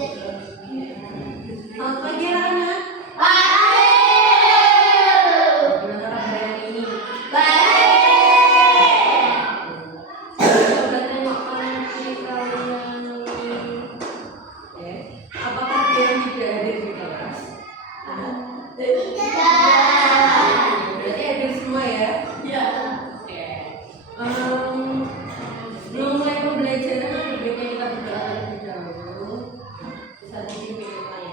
Selamat pagi anak-anak. Gimana kabar hari ini? Coba tengok kanan kiri kalian. Apakah kalian juga hadir di kelas? Berarti hadir semua ya? Ya. Sebelum mulai pembelajaran, baiknya kita berdoa terlebih dahulu. Bisa dipimpin oleh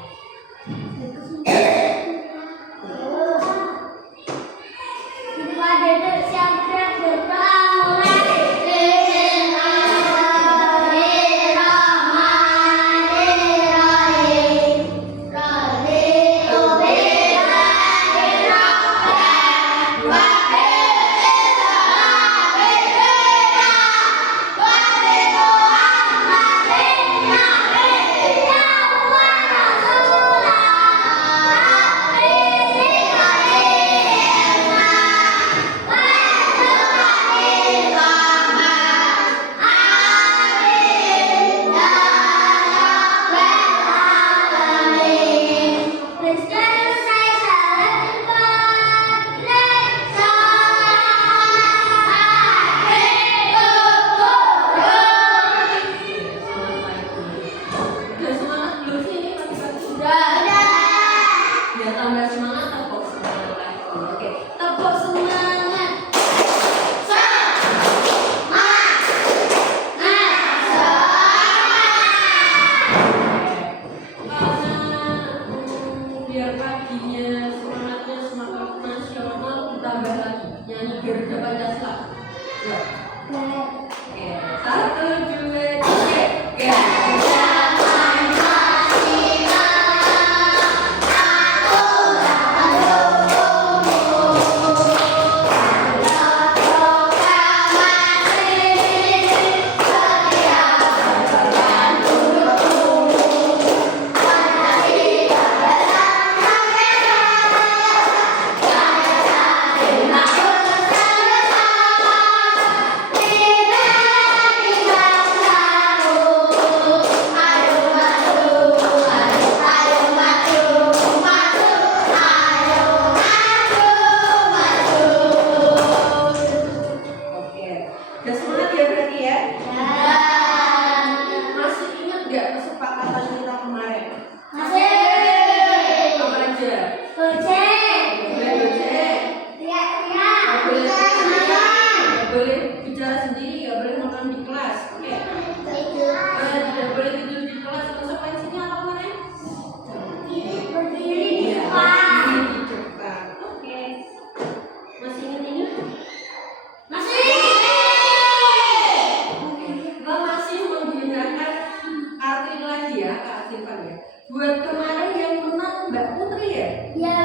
buat kemarin yang menang Mbak Putri ya? Ya.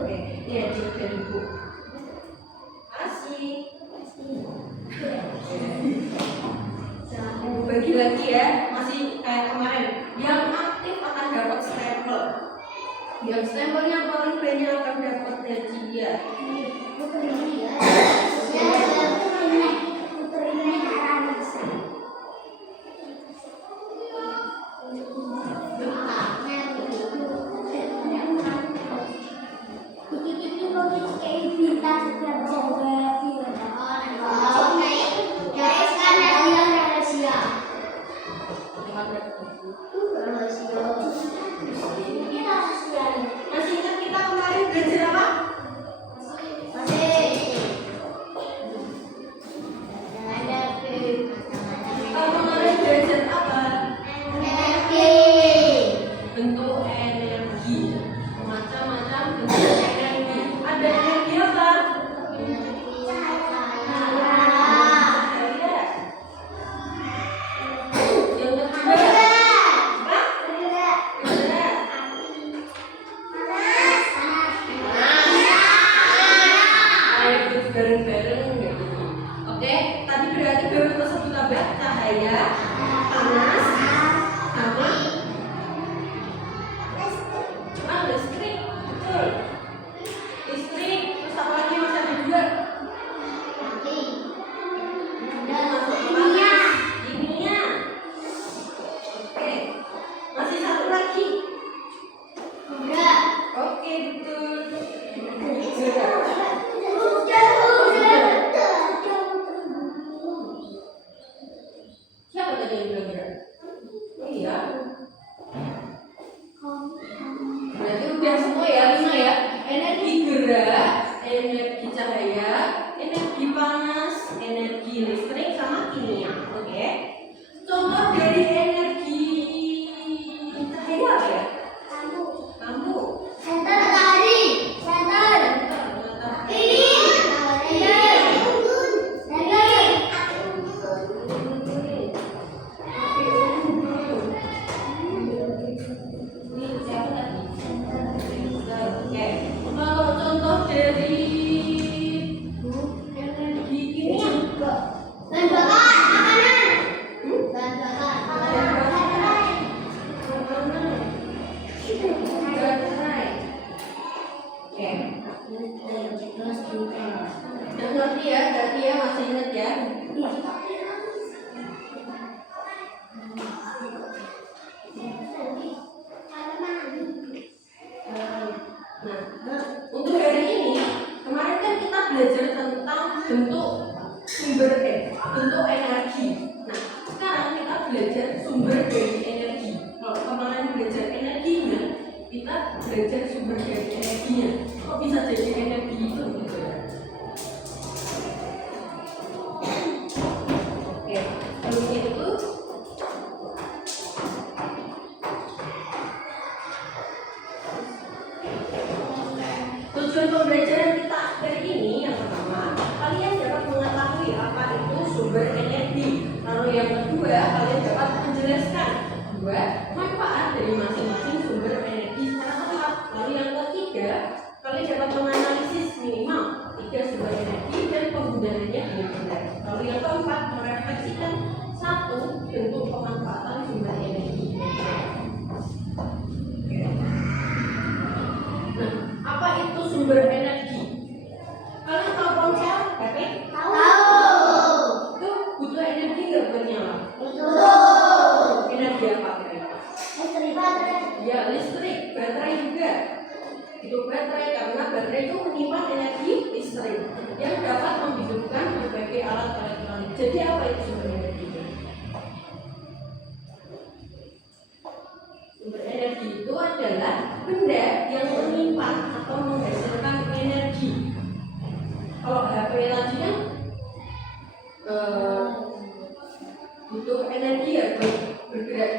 Oke, ini adik dan ibu. Kasih. Bagi lagi ya, masih kayak kemarin. Yang aktif akan dapat stempel. Yang stempelnya paling banyak akan dapat hadiah. Masih ingat kita kemarin belajar apa? berarti ya masih ingat ya. Nah, untuk hari ini kemarin kan kita belajar tentang bentuk energi. Nah, sekarang kita belajar sumber dari energi. Kalau kemarin belajar energinya, kita belajar sumber dari energinya. Kok bisa jadi energi itu gitu ya? Oke, sebelum itu tujuan pembelajaran kita hari ini yang pertama, kalian dapat mengetahui apa itu sumber energi. Lalu yang kedua, kalian dapat menjelaskan dua manfaat dari masing-masing sumber energi secara tepat. Lalu yang ketiga, kalian dapat menganalisis minimal 3 sumber energi dan penggunaannya dengan benar. Lalu yang keempat, merefleksikan 1 bentuk pemanfaatan sumber energi. Nah, apa itu sumber energi? Kalian tahu ponsel HP? Tahu. Itu butuh energi nggak buat nyala? Betul. Energi apa kira-kira? Baterai. Ya, listrik, baterai juga. Itu baterai karena baterai itu menyimpan energi listrik yang dapat menghidupkan berbagai alat elektronik. Jadi apa itu sumber energi? Sumber energi itu adalah benda yang menyimpan atau menghasilkan energi. Kalau HP tadi kan butuh energi ya buat bergerak,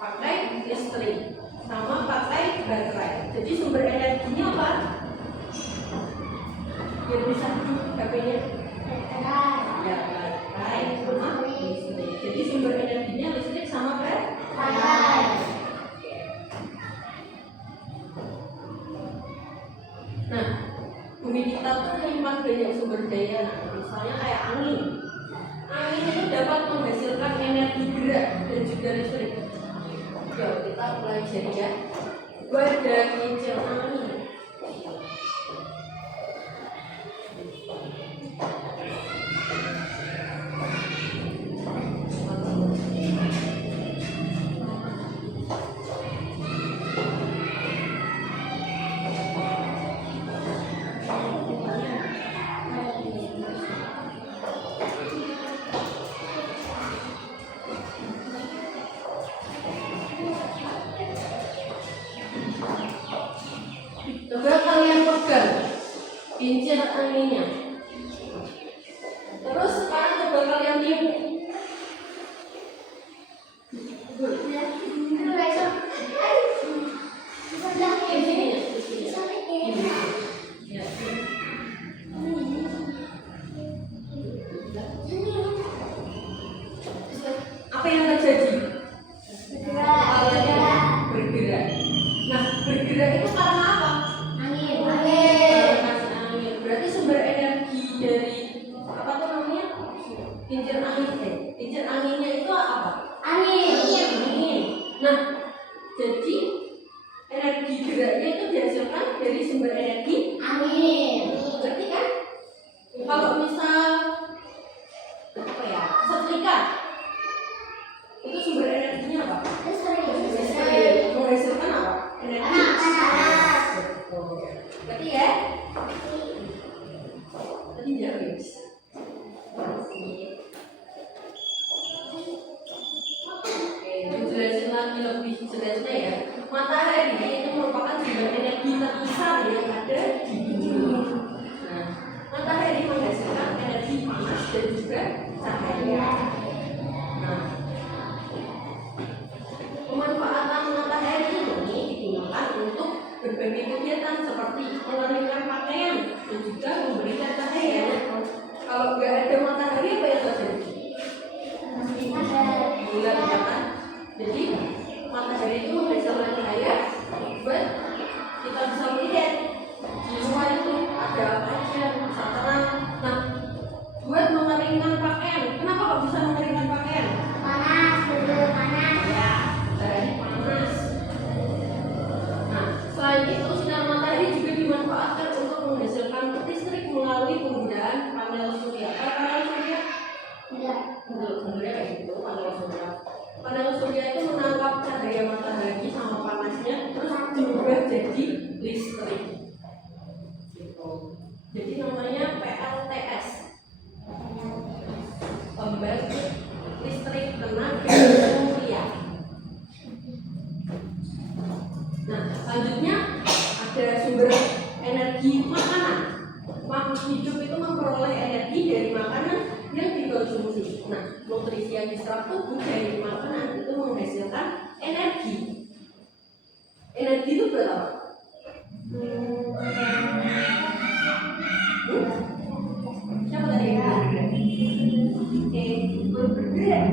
pakai listrik sama pakai baterai. Jadi sumber energinya apa? Biar bisa hidup HP-nya ya baterai sama listrik. Jadi sumber energinya listrik sama baterai. Nah, bumi kita tuh menyimpan banyak sumber daya. Nah, misalnya kayak angin. Angin itu dapat menghasilkan energi gerak dan juga listrik. Yuk, kita mulai jadi ya. Ada kincir angin. Coba kalian pegang kincir anginnya. Terus sekarang coba kalian tiup. Apa yang terjadi? Bergerak. Nah, bergerak itu karena apa? Angin. Berarti sumber energi dari apa tuh namanya? Kincir angin. Kincir anginnya itu apa? Angin. Nah, jadi energi geraknya itu dihasilkan dari sumber energi Angin. Berarti kan? Kalau misal apa ya? Setrika itu sumber energinya apa? Listrik. Menghasilkan apa? Energi Panas. Berarti ya? Tadi jauh. Oke, jelasin lagi lebih jelasnya ya. Matahari itu merupakan sumber energi terbesar yang ada di bumi. Nah, matahari menghasilkan energi panas dan juga cahaya. Nah, pemanfaatan matahari ini digunakan untuk berbagai kegiatan seperti mengeringkan pakaian dan juga memberikan cahaya. Kalau nggak ada matahari apa yang terjadi? Bulan ya kan? Jadi matahari itu menghasilkan cahaya buat kita bisa melihat di luar itu ada apa aja, bisa terang. Nah, buat mengeringkan pakaian, kenapa kok bisa mengeringkan pakaian? Panas. Ya, matahari panas. Nah, selain itu sinar matahari juga dimanfaatkan untuk menghasilkan PLTS, pembangkit listrik tenaga surya. Nah, selanjutnya ada sumber energi makanan. Makhluk hidup itu memperoleh energi dari makanan yang dikonsumsi. Nah, nutrisi yang diserap tubuh dari makanan itu menghasilkan energi. Energi itu berapa? Siapa tadi yang bergerak?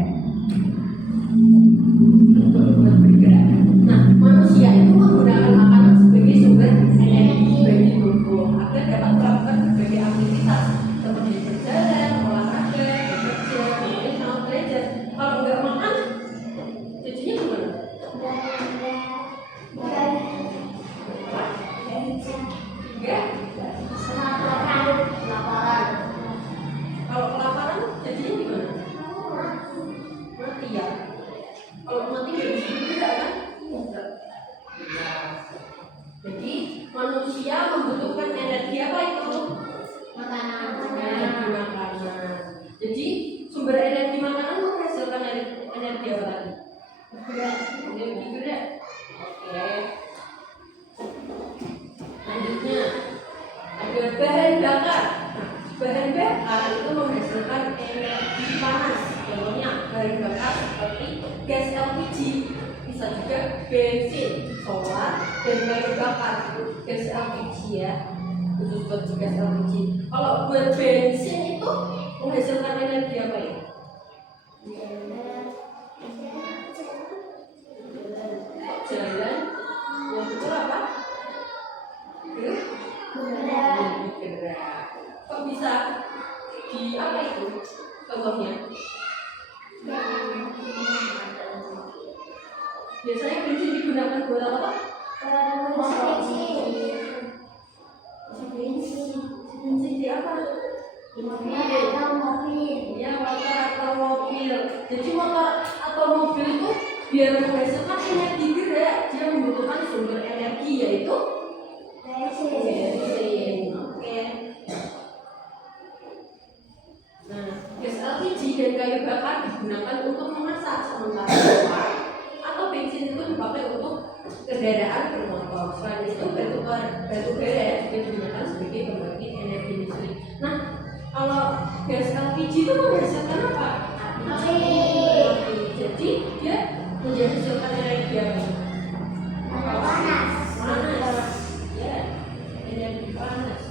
Bergerak. Bergerak. Nah, manusia itu menggunakan makanan sebagai sumber energi bagi tubuh agar dapat melakukan berbagai aktivitas seperti berjalan, olahraga, bekerja, kemudian sama belajar. Kalau nggak makan, jadinya gimana? Kalau kelaparan jadinya gimana? Mati ya. Kalau mati nggak bisa bergerak kan? Jadi manusia membutuhkan energi apa itu? Makanan. Energi makanan. Jadi sumber energi makanan menghasilkan energi apa tadi? Energi gerak. Oke. Selanjutnya ada bahan bakar. Bahan bakar itu menghasilkan energi panas. Contohnya bahan bakar seperti gas LPG, bisa juga bensin, solar, dan kayu bakar. Gas LPG ya, khusus buat gas LPG. Kalau buat bensin itu menghasilkan energi apa ya? Jalan. Yang betul apa? Gerak. Kok bisa di apa itu? Contohnya? Biasanya bensin digunakan buat apa? Bensin di apa? Ya, motor atau mobil. Jadi motor atau mobil itu biar menghasilkan energi gerak, dia membutuhkan sumber energi yaitu bensin. Oke. Nah, gas LPG dan kayu bakar digunakan untuk memasak, sementara solar atau bensin itu dipakai untuk kendaraan bermotor. Selain itu batu bara juga digunakan sebagai pembangkit energi listrik. Nah, kalau gas LPG itu menghasilkan apa? Api. Jadi dia menghasilkan energi apa? Panas. Panas. Ya, energi panas.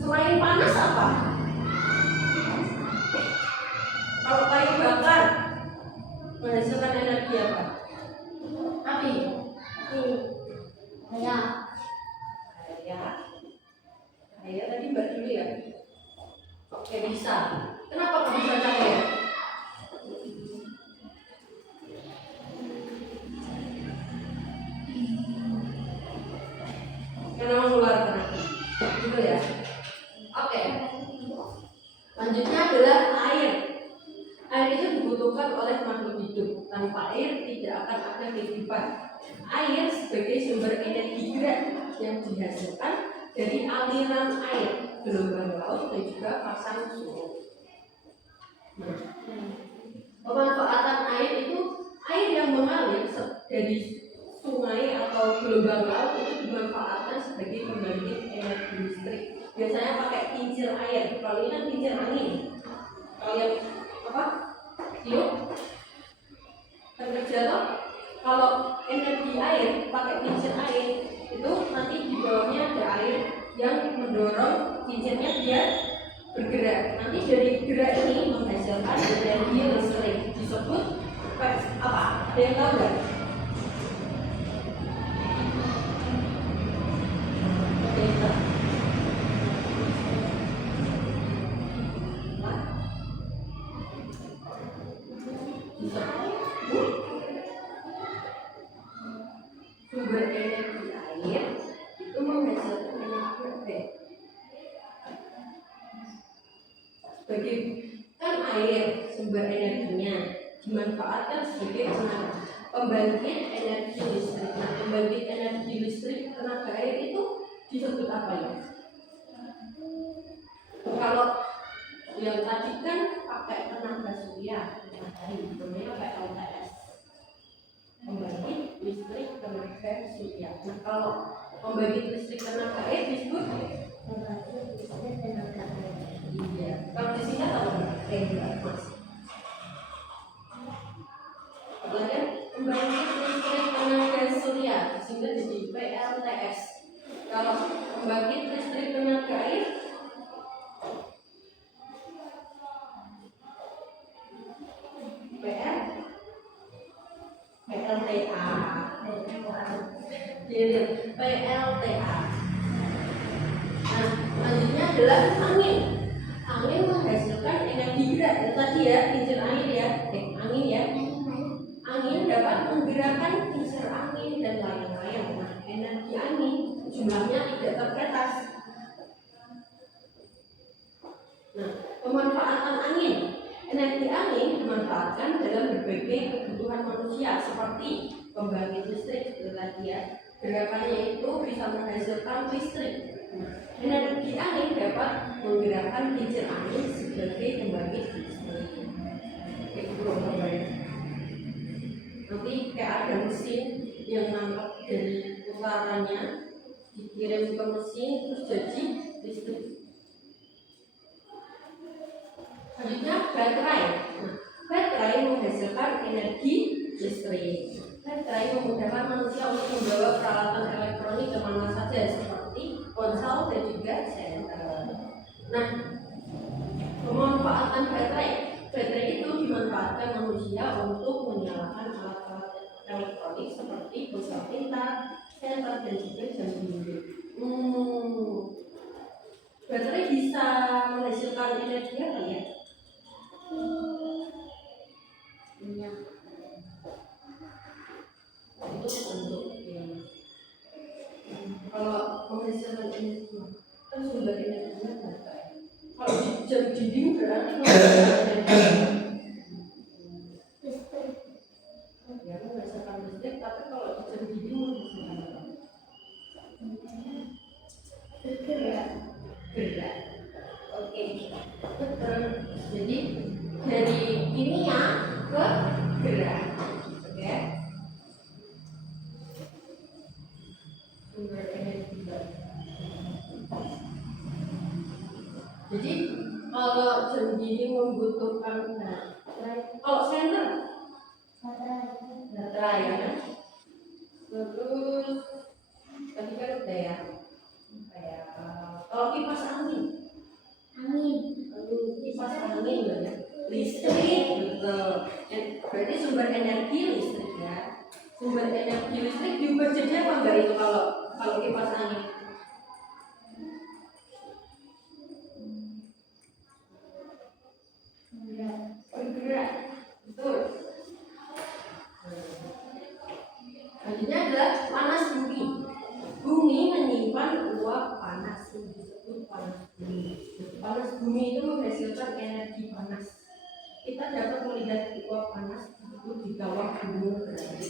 Selain panas apa? Kalau kayu bakar menghasilkan energi apa? Api. Cahaya tadi mbak dulu ya. Oke, bisa. Kenapa kok bisa cahaya? Karena mengeluarkan api. Gitu ya. Oke. Lanjutnya adalah air. Air itu dibutuhkan oleh makhluk hidup. Tanpa air tidak akan ada kehidupan. Air sebagai sumber energi gerak yang dihasilkan dari aliran air, gelombang laut dan juga pasang surut. Nah, pemanfaatan air itu air yang mengalir dari sungai atau gelombang laut itu dimanfaatkan sebagai pembangkit energi listrik. Biasanya pakai kincir air. Kalau ini kan kincir angin. Kalau yang apa? Tiup kan kerja toh. Kalau energi air pakai kincir air itu nanti di bawahnya ada air yang mendorong kincirnya biar bergerak. Nanti dari gerak ini menghasilkan energi listrik disebut apa? Ada yang tahu nggak? Sumber energi air itu menghasilkan energi sebagai kan air sumber energinya dimanfaatkan sebagai tenaga. pembangkit energi listrik. Nah, pembangkit energi listrik tenaga air itu disebut apa ya? Kalau yang tadi kan pakai tenaga surya, namanya PLTS, pembangkit listrik tenaga surya. Nah, kalau pembangkit listrik tenaga air disebut Pembangkit listrik tenaga air. iya. Kalau di sini apa? Mas. Kemudian pembangkit listrik tenaga surya disingkat jadi PLTS. Kalau pembangkit listrik tenaga air PLTA. PLTA. Nah, selanjutnya adalah angin. Angin menghasilkan energi gerak. Itu tadi ya, kincir angin ya. Angin ya. Angin dapat menggerakkan kincir angin dan layang-layang. Nah, energi angin jumlahnya tidak terbatas. Nah, pemanfaatan angin. Energi angin dimanfaatkan dalam berbagai kebutuhan manusia seperti pembangkit listrik itu tadi ya. Gerakannya itu bisa menghasilkan listrik. Energi angin dapat menggerakkan kincir angin sebagai pembangkit listrik. Nanti kayak ada mesin yang nangkap dari putarannya, dikirim ke mesin terus jadi listrik. Selanjutnya baterai. Nah, baterai menghasilkan energi listrik. Baterai memudahkan manusia untuk membawa peralatan elektronik kemana saja seperti ponsel dan juga senter. Nah, pemanfaatan baterai. Baterai itu dimanfaatkan manusia untuk menyalakan alat-alat elektronik seperti ponsel pintar, senter dan juga jam dinding. Baterai bisa menghasilkan energi apa ya? Minyak. Itu untuk yang kalau menghasilkan energi kan sumber energinya baterai. Kalau di jam dinding berarti menghasilkan energi Listrik. ya menghasilkan listrik, tapi kalau di jam dinding menghasilkan apa? Bergerak. Gerak. Oke. Terus jadi dari kimia ke gerak. Oke. Sumber energi baru. Jadi kalau jam dinding membutuhkan kalau senter baterai ya kan? Terus tadi kan udah ya kayak kalau kipas angin kipas angin ya listrik betul. Berarti sumber energi listrik ya. Sumber energi listrik diubah jadi apa enggak itu kalau kipas angin? Bergerak betul. Selanjutnya adalah panas bumi. Bumi menyimpan uap panas yang disebut panas bumi. Panas bumi itu menghasilkan energi panas. Kita dapat melihat uap panas itu di kawah gunung berapi.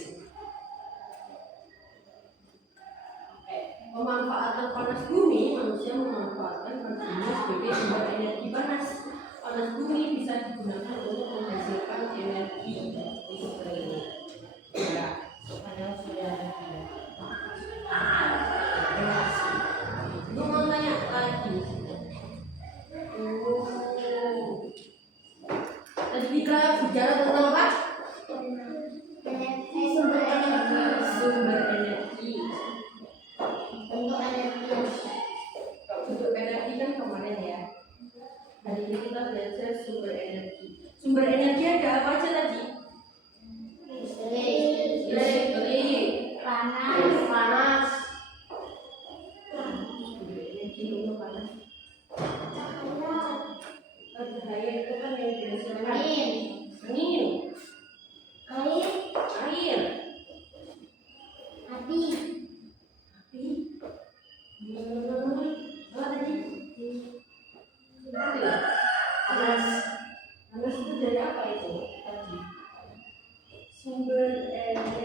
Pemanfaatan panas bumi, manusia memanfaatkan panas bumi sebagai sumber energi panas. Panas bumi bisa digunakan untuk menghasilkan energi listrik. Ya, panel surya. Gue mau tanya lagi. Tadi kita bicara tentang apa? Sumber energi. Sumber energi. Bentuk energi. Bentuk energi kan kemarin ya. Hari ini kita belajar sumber energi. Sumber energi ada apa aja tadi? Listrik, panas. Sumber energi untuk panas. Cahaya itu kan yang dihasilkan angin. Air. Api. Apa tadi? Panas itu dari apa itu tadi? Sumber energi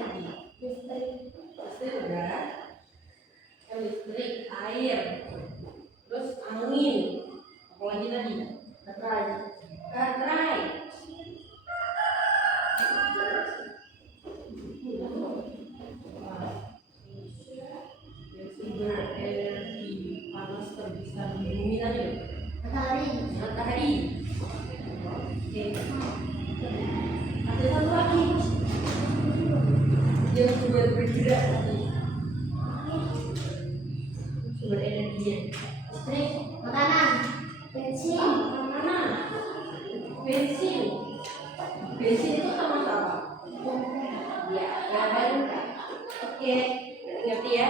bensin. Bensin itu sama apa? Ya, bahan. Oke, ngerti ya?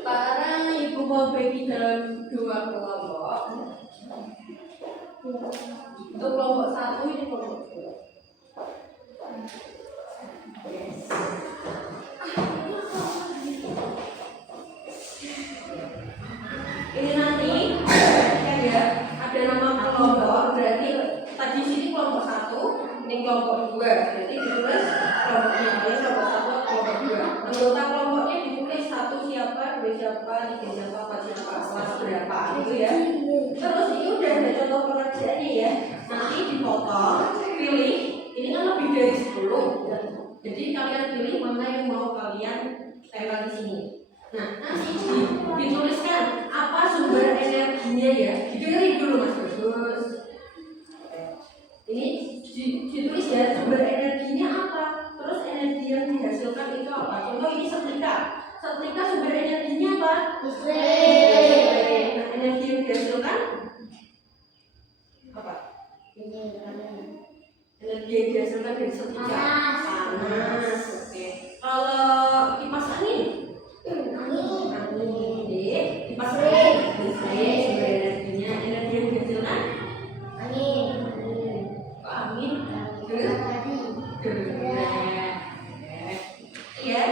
Sekarang ibu mau bagi dalam dua kelompok. Untuk kelompok satu ini kelompok dua. Yes. Ini nanti ya ada nama kelompok, berarti tadi sini kelompok satu, ini kelompok dua, jadi ditulis kelompoknya, ini kelompok satu, kelompok dua. Anggota kelompoknya ditulis satu siapa, dua siapa, tiga siapa, empat siapa, kelas berapa, gitu ya. Terus ini udah ada contoh pengerjaannya ya. Nanti dipotong, pilih. Ini kan lebih dari 10. Jadi kalian pilih mana yang mau kalian tempel di sini. Nah, nanti dituliskan apa sumber energinya ya. Dipilih dulu Mas Bagus. Ini ditulis ya sumber energinya apa. Terus energi yang dihasilkan itu apa. Contoh ini setrika. Setrika sumber energinya apa? Listrik. Nah, energi yang dihasilkan apa? Energi yang dihasilkan dari setrika panas. Oke. Kalau kipas angin, kipas angin listrik sumber energinya. Energi yang dihasilkan angin, ya. Iya.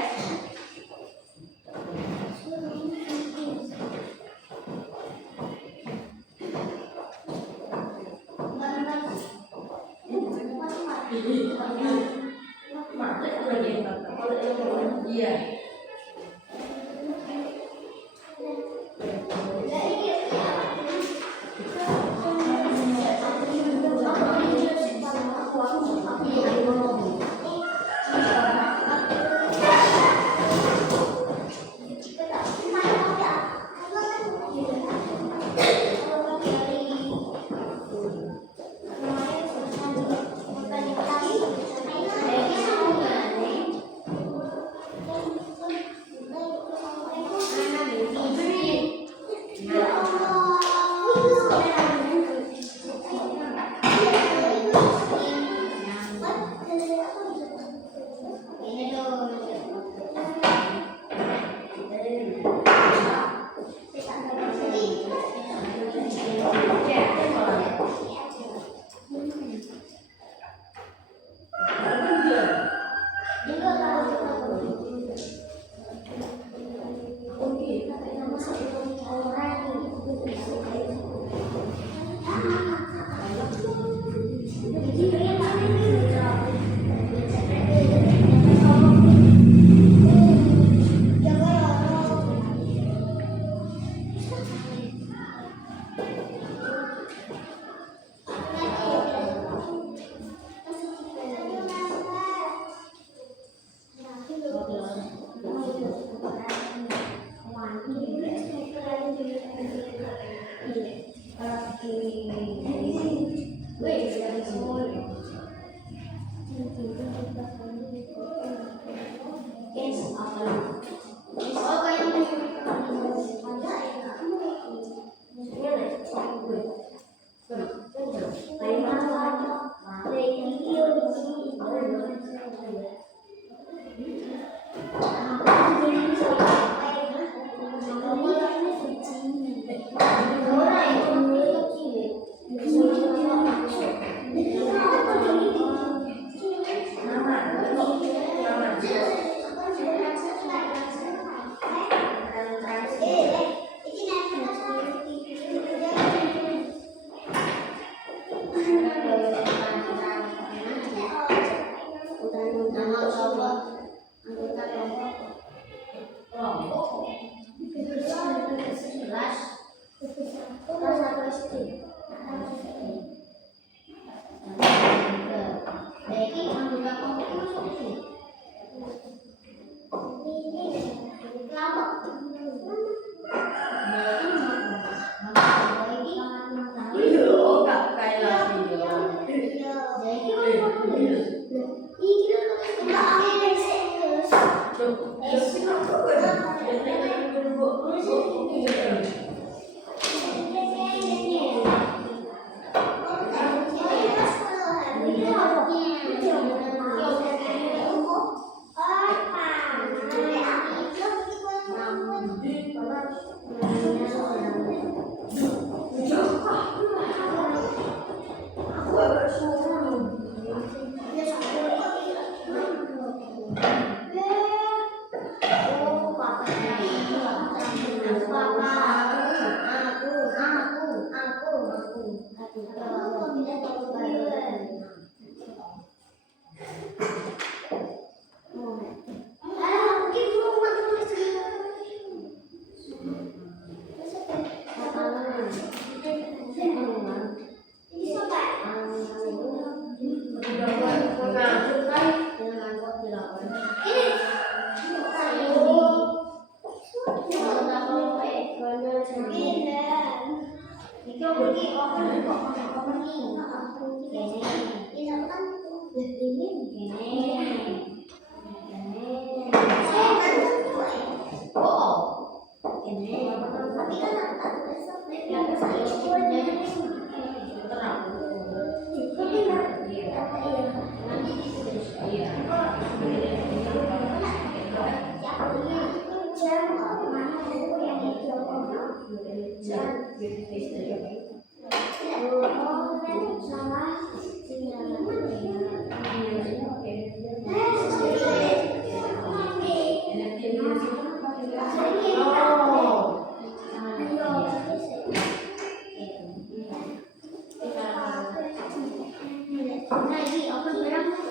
Nah, ini open berapa?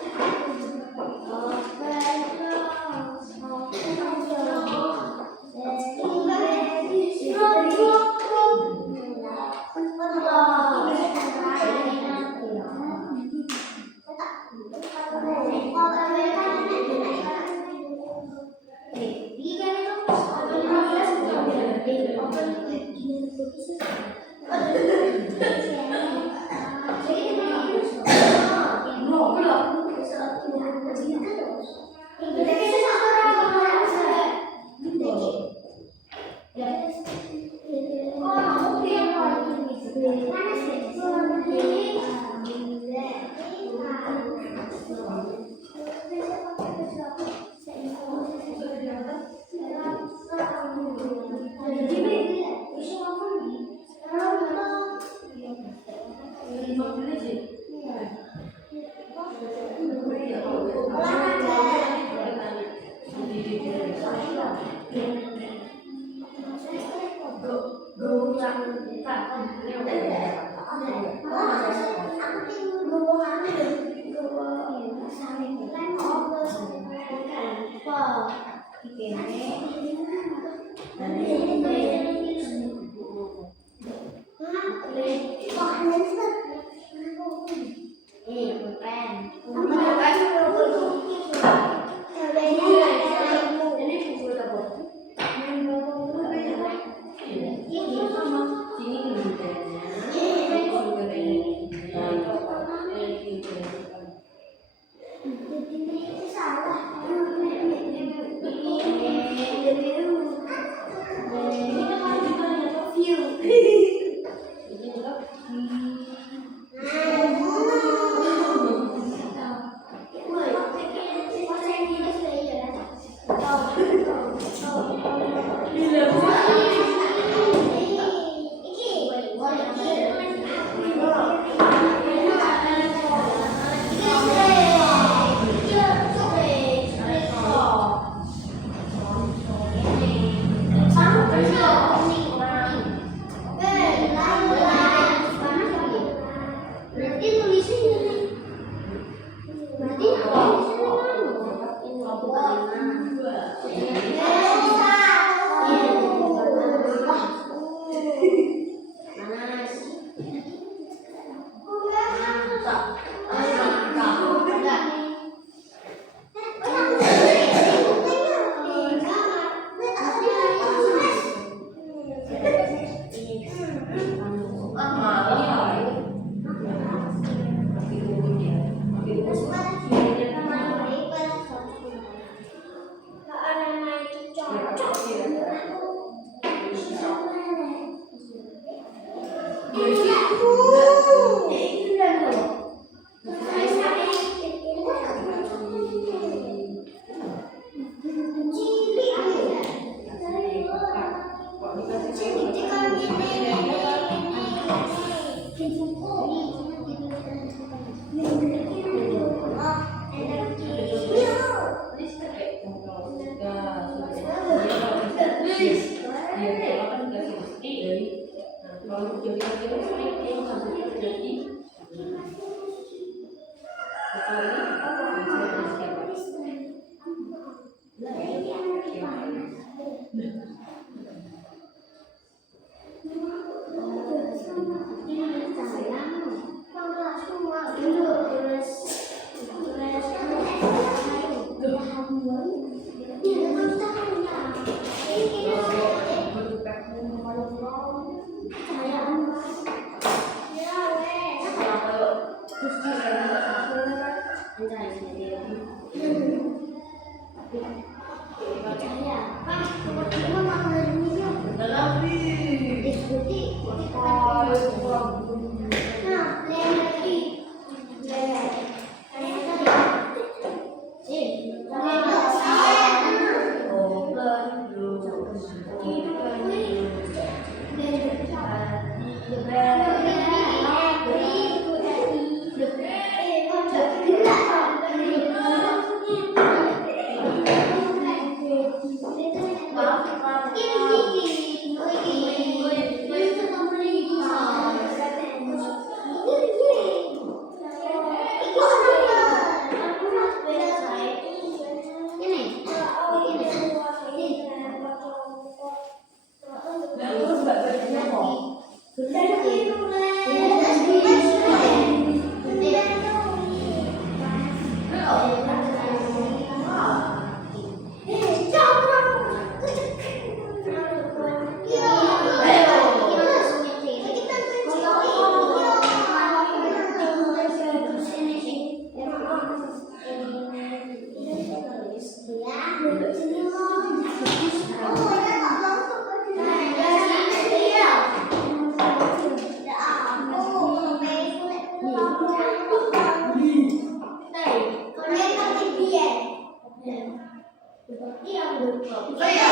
Seperti yang berubah. Oh iya.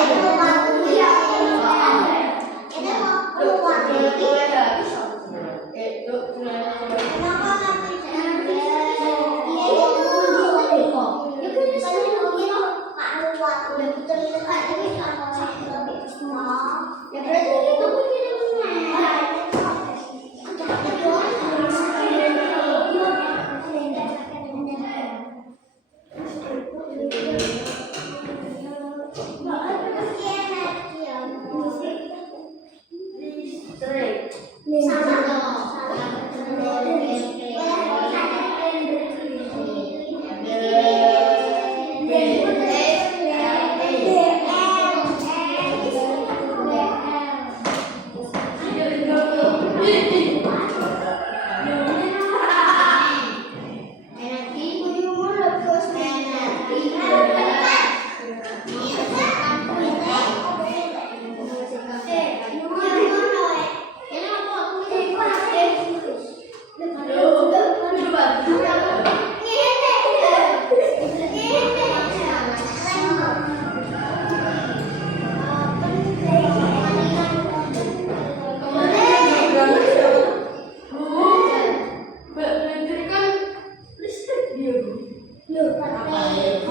Iya. Ini mau keluar dari. Kenapa nanti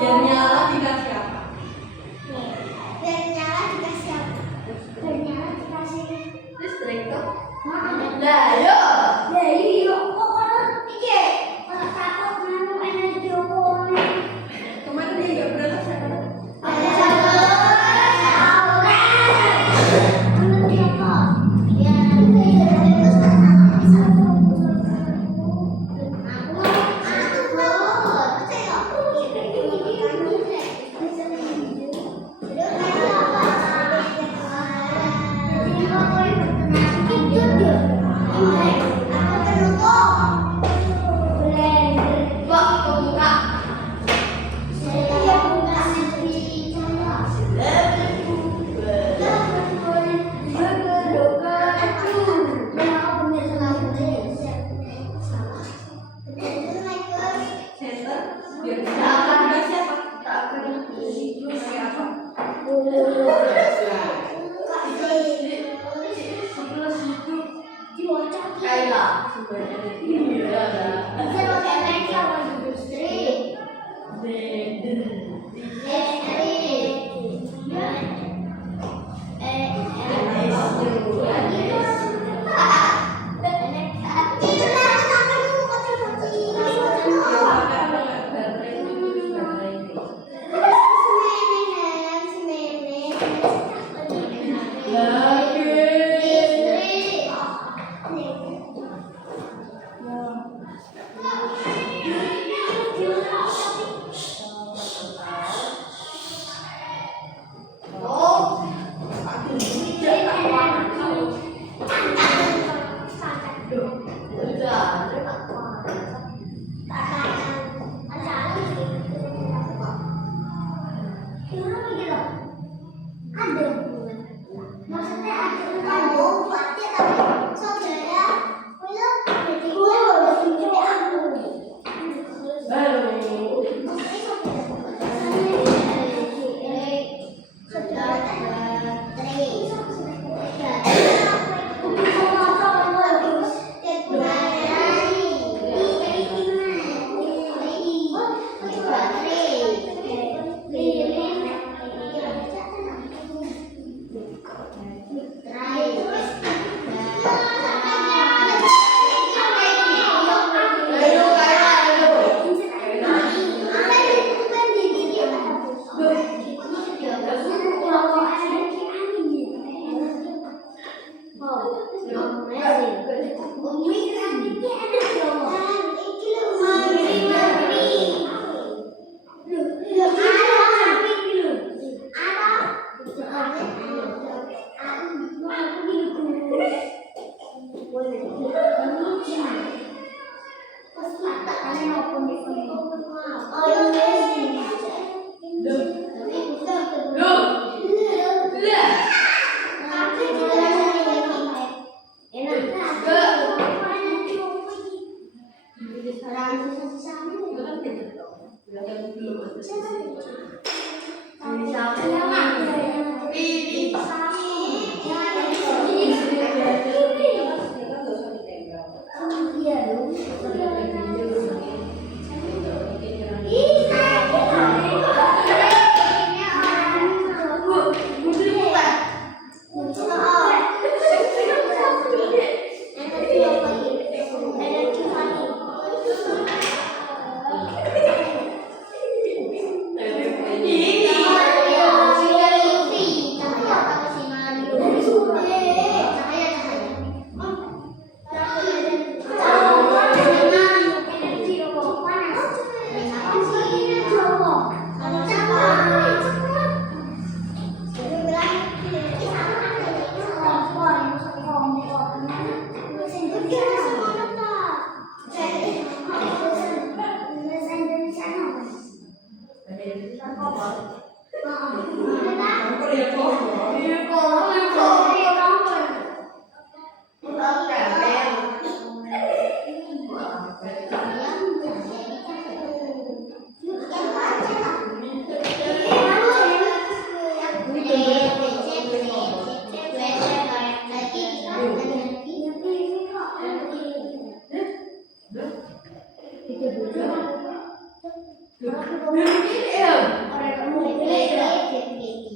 Biar nyala dikasih apa? Listrik tuh. Lah, yo. Kemarin dia nggak berangkat siapa? Mbak, pembuka. Center. Biar bisa apa? Dikasih apa? Dikasih apa? Kayak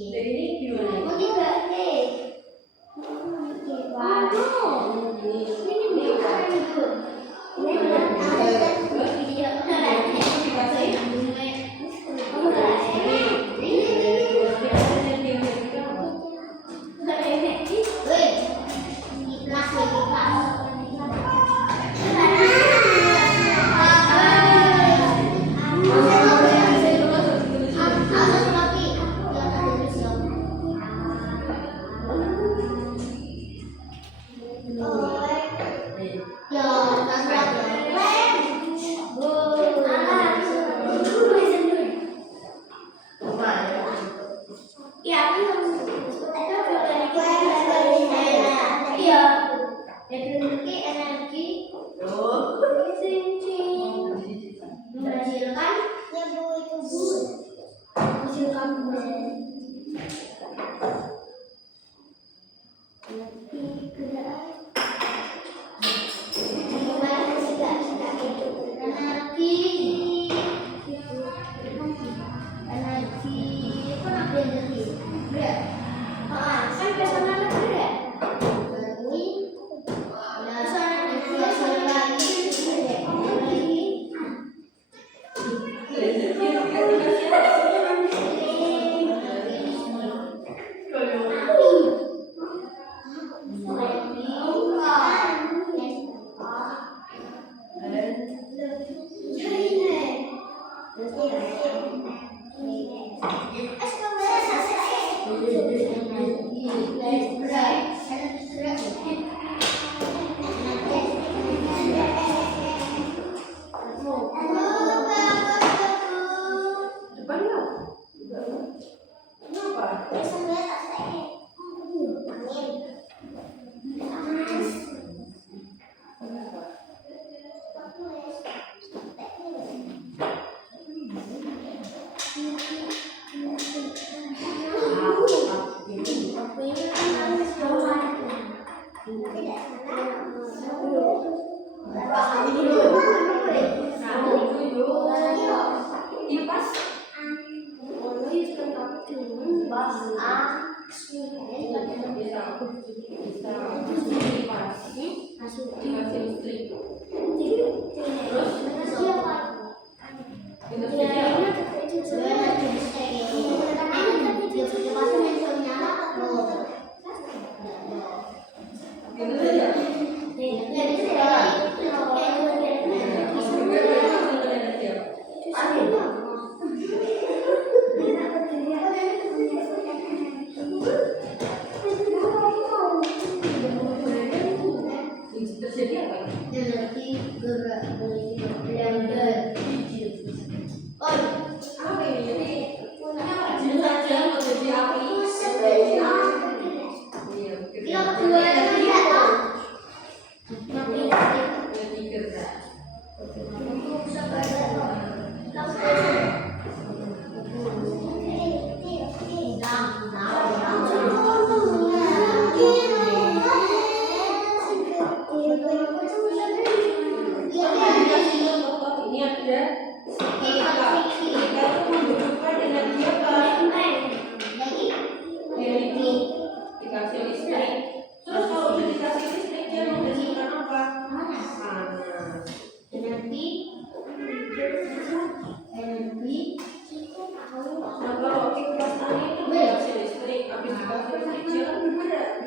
Jadi ini gimana?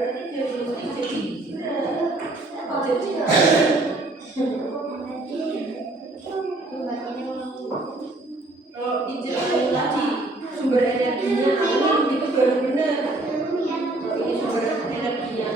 berarti dia mesti jadi jadi kalau dijelasin tadi sumber energinya angin itu baru benar. Kalau ini sumber energinya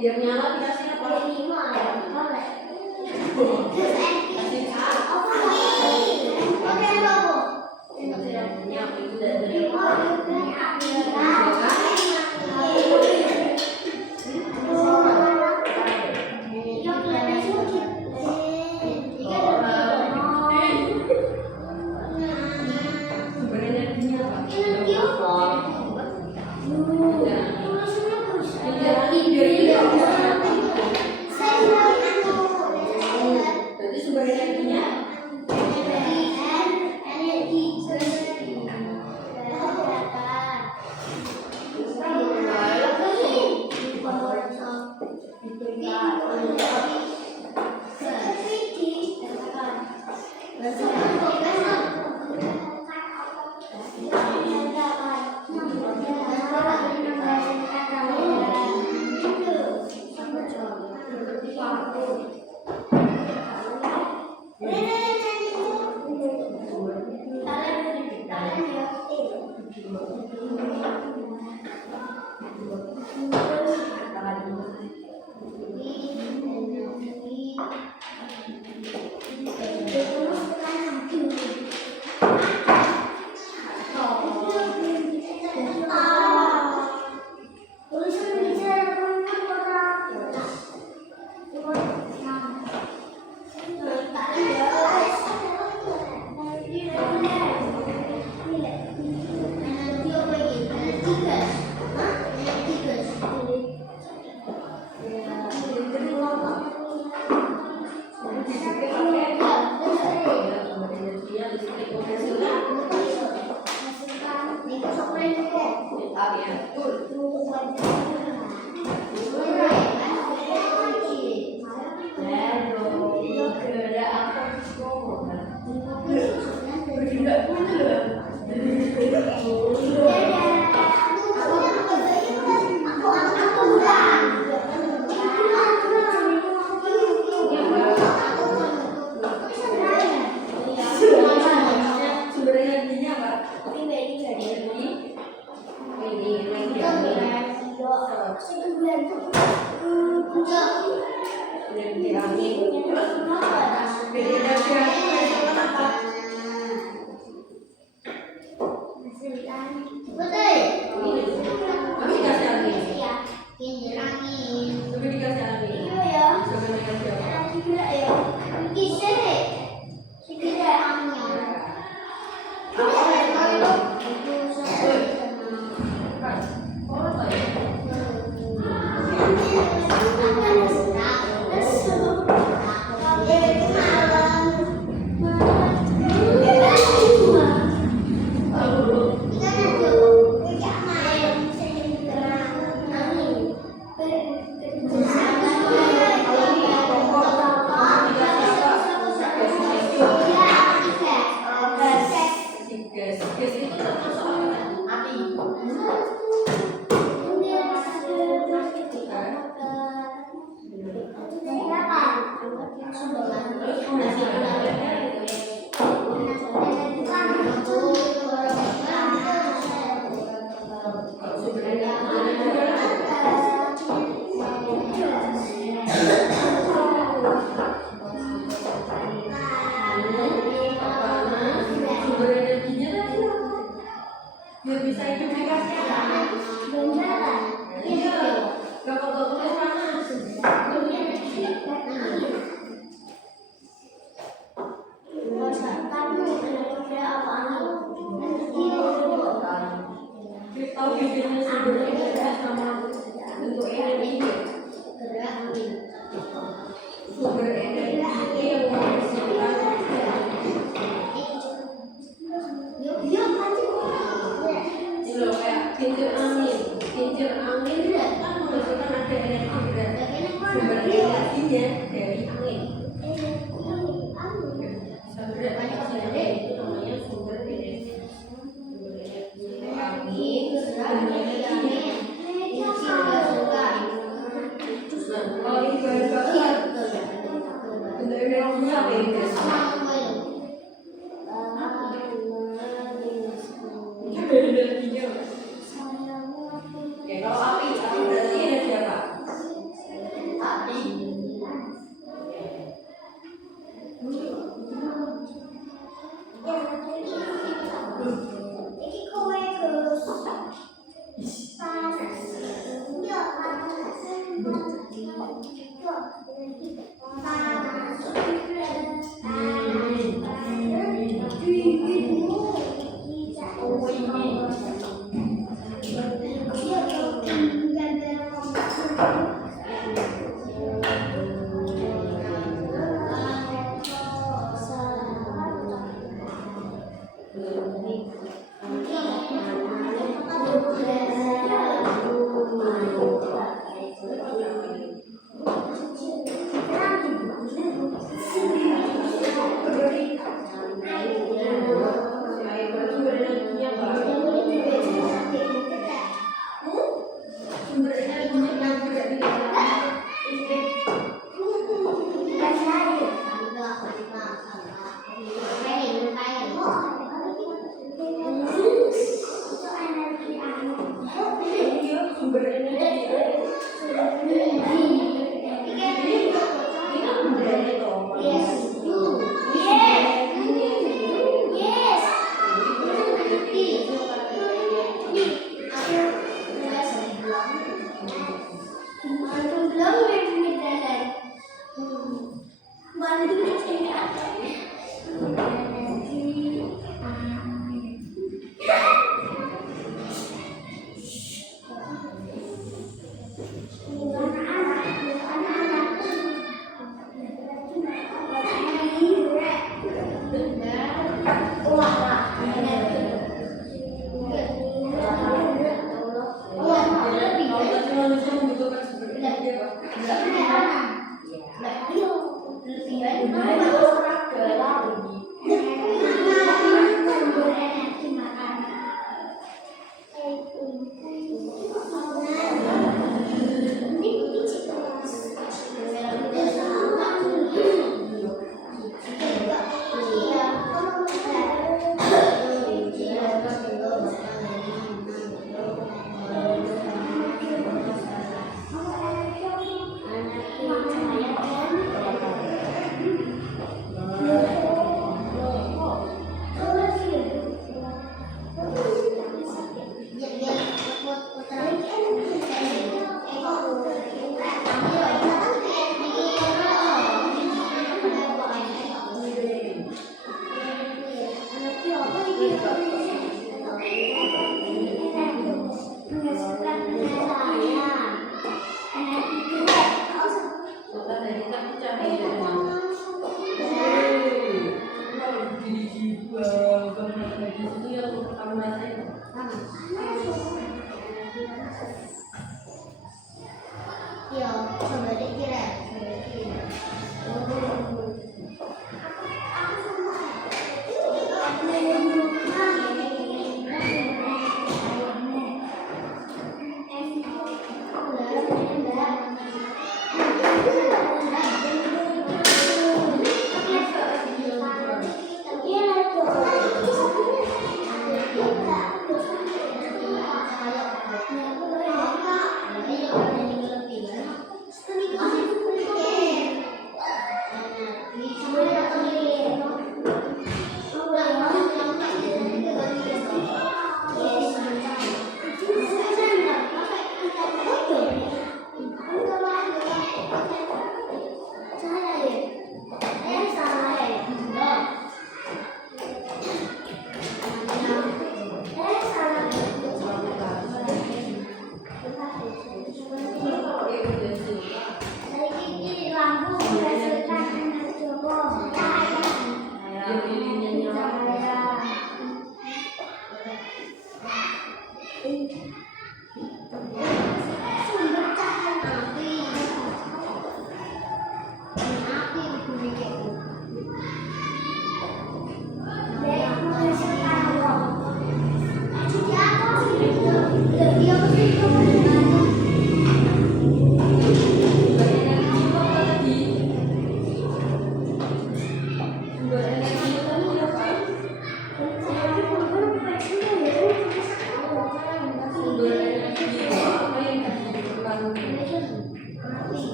biar nyala dikasih apa? tangan dulu. Sumber energinya apa? Energi angin. Dari energi angin menghasilkan apa? Kami dikasih angin. Kami dikasih angin. Sebagai energi apa? Gas itu termasuk api. Sumber energinya tadi apa? Biar bisa hidup dikasih apa? Iya, gak foto tulis panas. Tahu bibirnya sumber energi sama bentuk energi. Sumber energi itu yang menghasilkan ini loh kayak kincir angin kan menghasilkan ada energi kan? Sumber energinya dari angin. Sumber energinya itu namanya sumber energi. Sumber energi angin, sumber energinya. Nah, kalau ini bahan bakar, sumber energinya apa ini guys? Energinya. Oke, kalau api berarti energi apa? Api.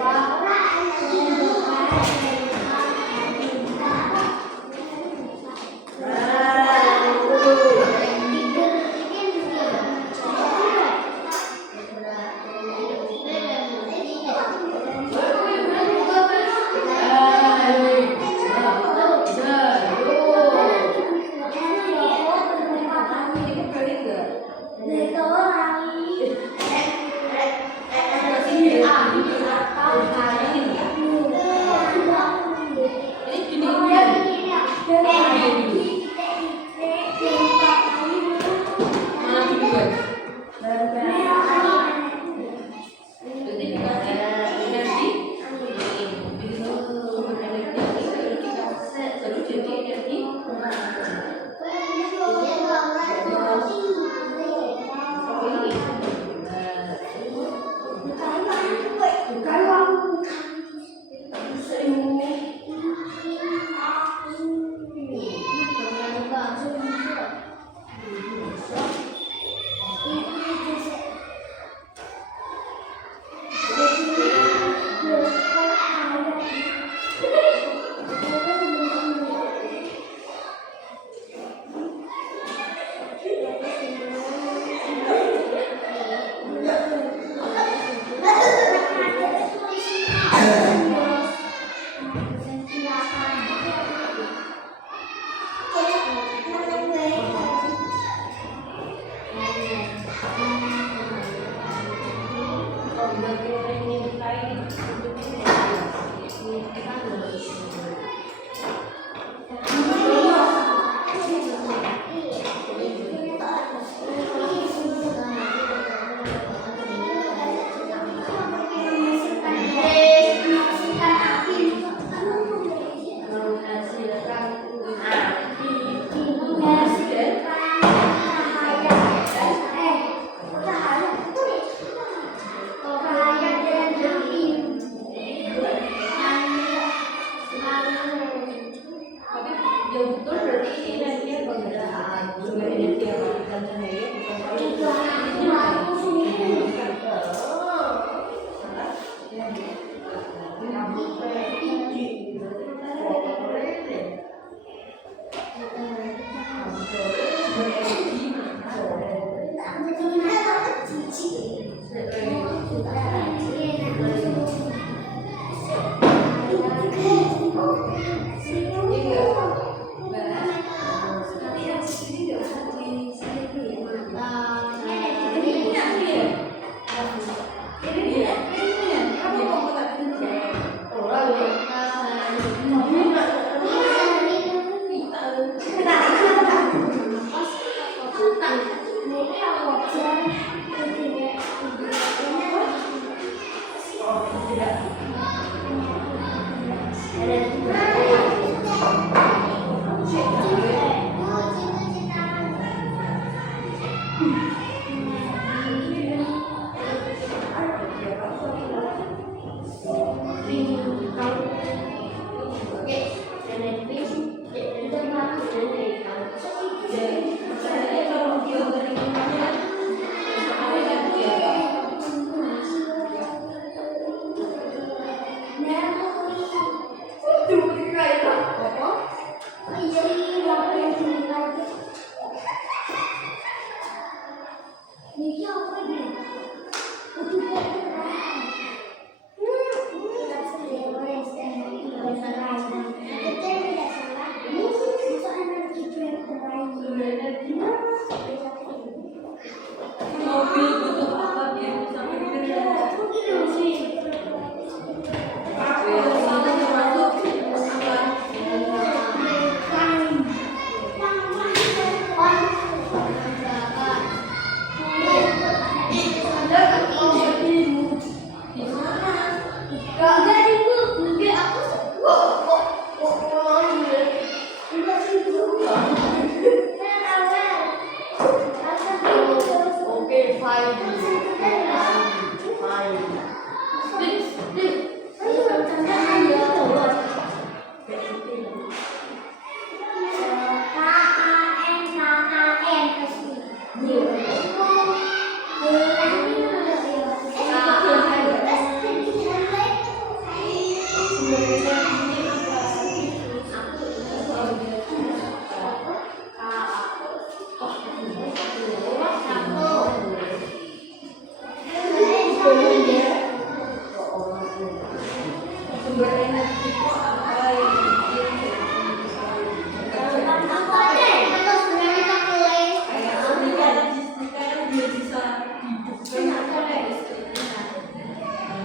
Coba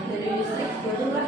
Dari listrik,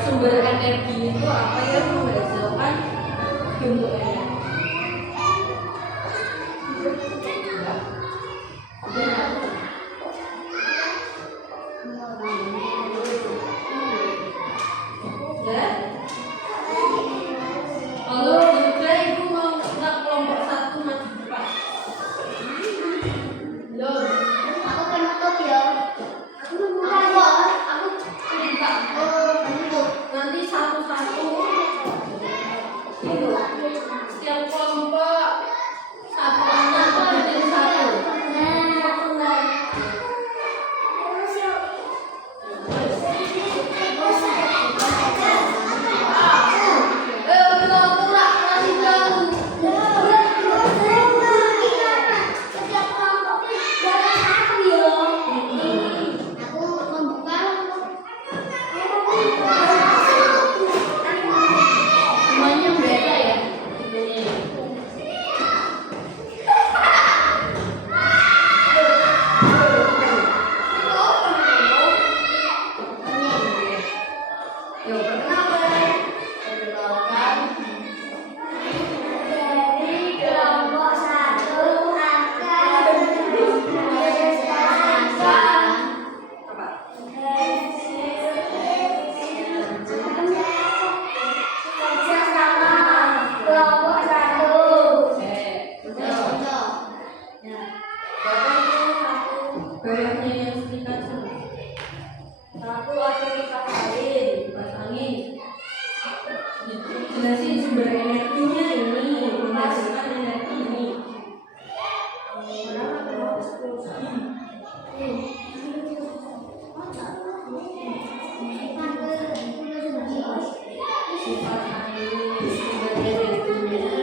Sumber energi itu apa yang menghasilkan bentuk energi? Ya? Kalau juga ibu mau nggak kelompok satu maju depan? Belum. Aku penutup ya. Aku minta. Nanti satu-satu setiap kelompok satu anak jadi satu. Semuanya beda ya. Yuk perkenalan. Perkenalkan. Dari kelompok 1 akan menyelesaikan Apa? bersama kelompok 1. Contoh. Bapak itu satu bayarnya yang setrika dulu. Satu ada kipas air, kipas angin. Jelasin sumber energinya ini, menghasilkan energi ini. Kipas angin, sumber energinya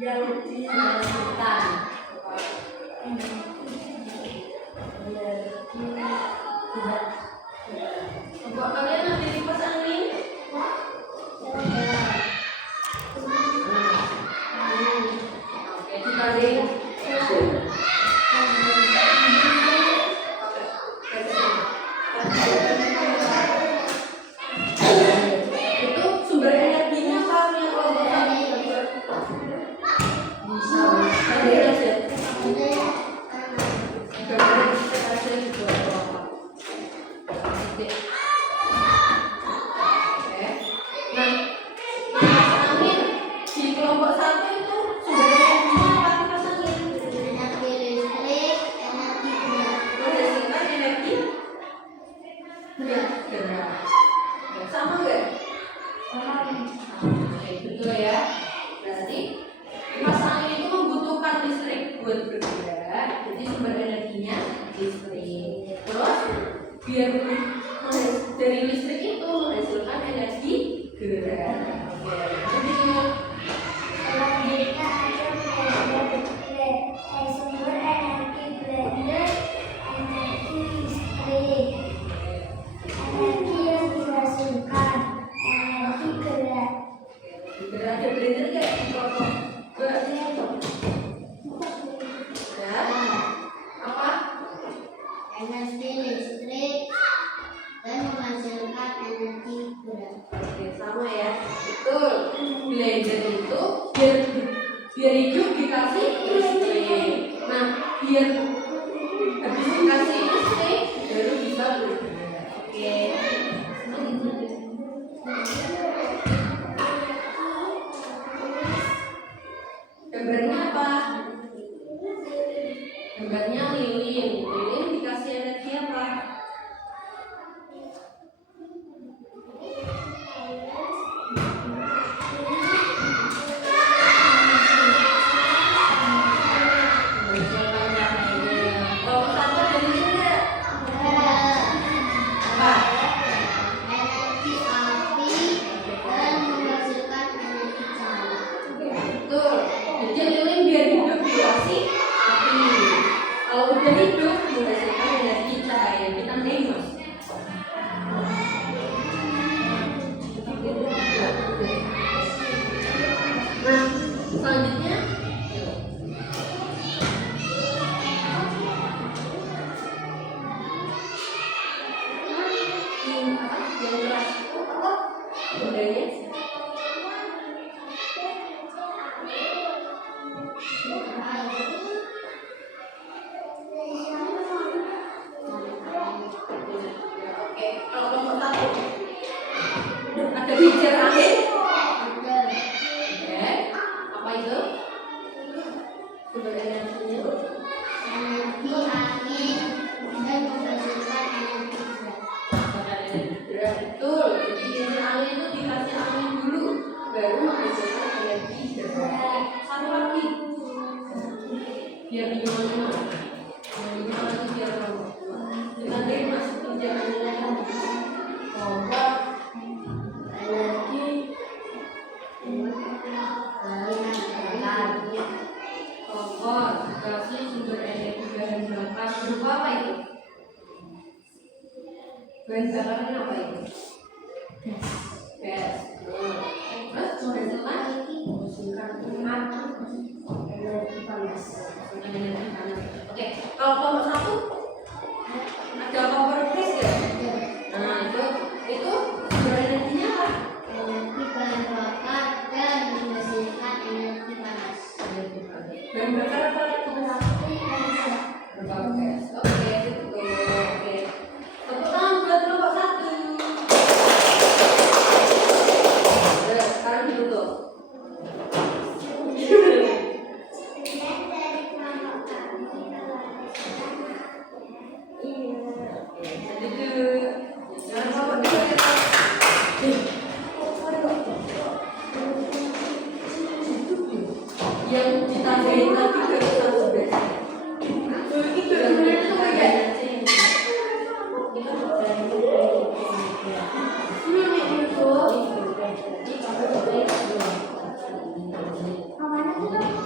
yang dihasilkan. Untuk kalian nanti kipas angin. Oke, dibanding. Itu sumber energinya apa yang kelompok tadi? Bisa. Tadi aja. Gambarnya kita kasih di bawah. Oke. Nah, kipas angin di kelompok 1 itu sumber energinya apa kipas angin? Energi listrik, energi gerak. Menghasilkan energi gerak. Sama nggak? Oke, betul ya. Berarti kipas angin itu membutuhkan listrik buat bergerak. Jadi sumber energinya listrik. Terus biar dari listrik itu menghasilkan energi gerak. Oke, jadi Selanjutnya ada sumber energi blender, energi listrik, energi yang dihasilkan, energi gerak. gerak ada blender nggak di kelompok? Ya. Apa? Energi listrik dan menghasilkan energi gerak. Oke, sama ya. Betul. Blender itu biar hidup dikasih listrik. Nah, biar habis dikasih listrik baru bisa bergerak. Oke. Gambarnya apa? Gambarnya lilin. Lilin dikasih energi apa? Kalau satu ada lilin nggak? Apa? Energi api dan menghasilkan energi cahaya. Betul. Jadi lilin biar hidup dikasih api. Kalau udah hidup menghasilkan energi cahaya. Kita nemos. Nah, selanjutnya yang keras itu apa? Bedanya? Oke, kalau kelompok 1 ada bijar angin. Oke, apa itu? Sumber energinya. Energi angin dan menghasilkan energi gerak. Betul. Jadi bijar angin itu dikasih angin dulu, baru menghasilkan energi gerak. Satu lagi, biar gimana? Gimana sih biar kamu? Kita dari masuk bijar anginnya kan? Kompor, energi, kompor dikasih sumber energi bahan bakar berupa apa itu? Bahan bakarnya apa itu? Gas. Terus menghasilkan energi panas. Oke, kalau kelompok 1 ada kompor gas ya? Nah itu sumber energinya apa? Energi bahan bakar dan menghasilkan energi panas. Bahan bakar apa itu? Berupa gas. Oke, betul. Oke. Tepuk tangan buat kelompok 1. Sekarang ditutup. Yang ditambahin lagi dari satu bed. Itu sebenarnya tuh kayak Mana tuh?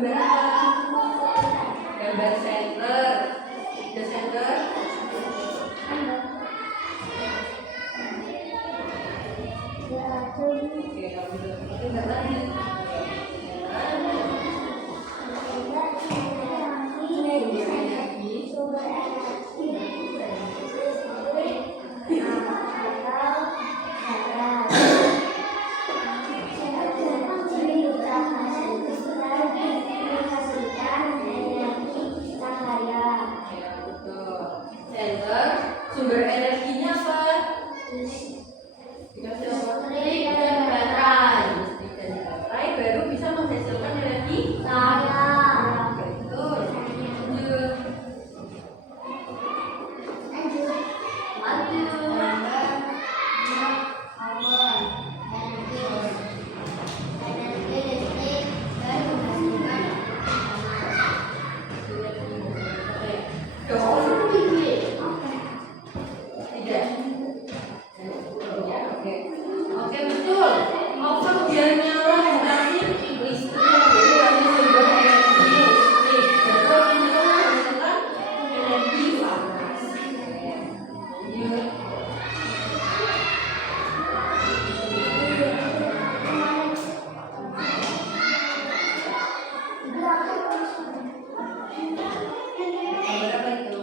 gambar apa? Gambar center. The center. Oke, kalau gitu. Oke, gambar lagi. Center, sumber energinya apa? Dikasih apa? Listrik dan baterai. Listrik dan baterai baru bisa menghasilkan energi cahaya. Betul. Oke, betul. Oven biar nyala dikasih listrik, jadi kasih sumber energi listrik. Betul, ini menghasilkan energi panas. Lanjut. Gambar apa itu?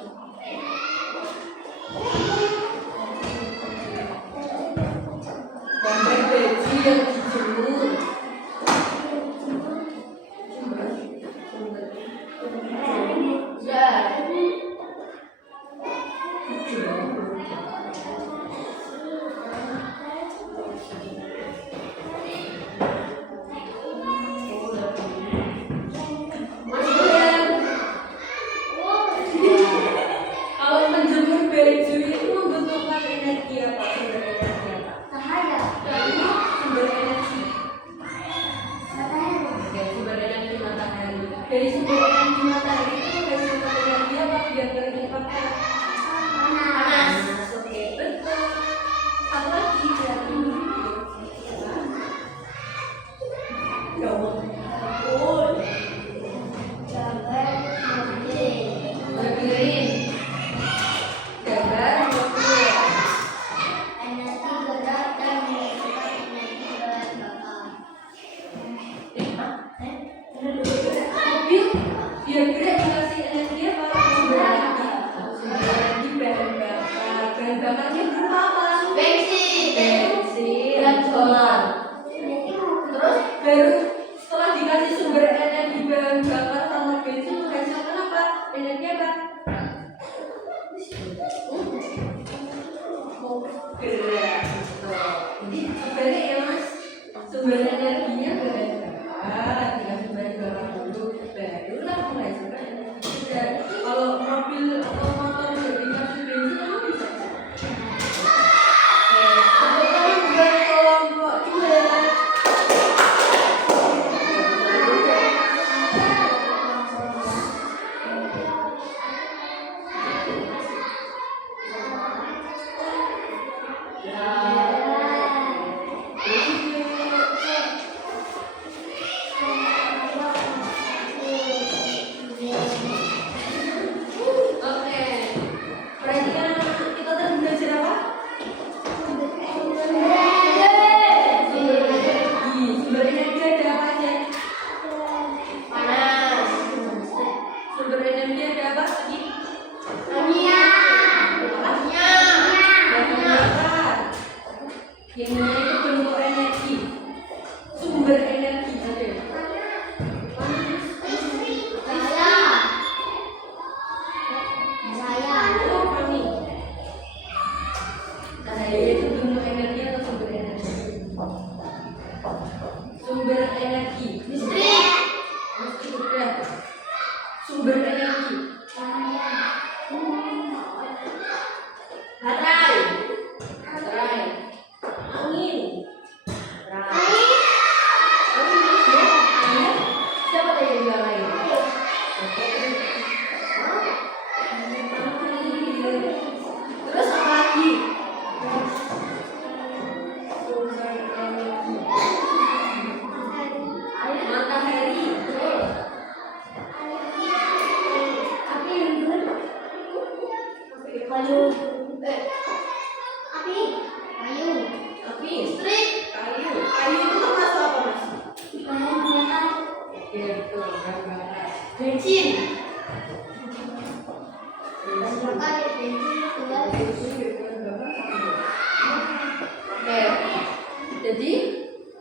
Gambar baju yang dijemur. Ya. Kalau menjemur baju itu membutuhkan energi apa? Sumber energi apa? Sumber energi. Oke, sumber energi matahari. Dari sumber energi matahari itu menghasilkan energi apa biar terlihat panas? Oke, betul. Satu lagi dari labirin. Gambar mobil. Mobil biar gerak dikasih energi apa? Sumber energi. Sumber energi bahan bakar. Bahan bakarnya berupa apa? Bensin dan solar. Terus baru setelah dikasih sumber energi bahan bakar sama bensin menghasilkan apa? Energi apa? Gerak. Jadi balik ya mas. Sumber energinya bahan bakar. Dikasih bahan bakar dulu, barulah menghasilkan energi. Dan kalau mobil atau motor udah dikasih bensin apa bisa? Tepuk tangan buat kelompok juara. Oke, perhatikan kita tadi belajar apa? Sumber energi. Sumber energi ada apa aja? Panas. Sumber energi ada apa lagi? Bakar. Kimia itu bentuk energi. Sumber energi ada. Oh, kami. Cahaya itu bentuk energi atau sumber energi? Sumber energi. Listrik udah. Sumber energi. Baterai. Angin.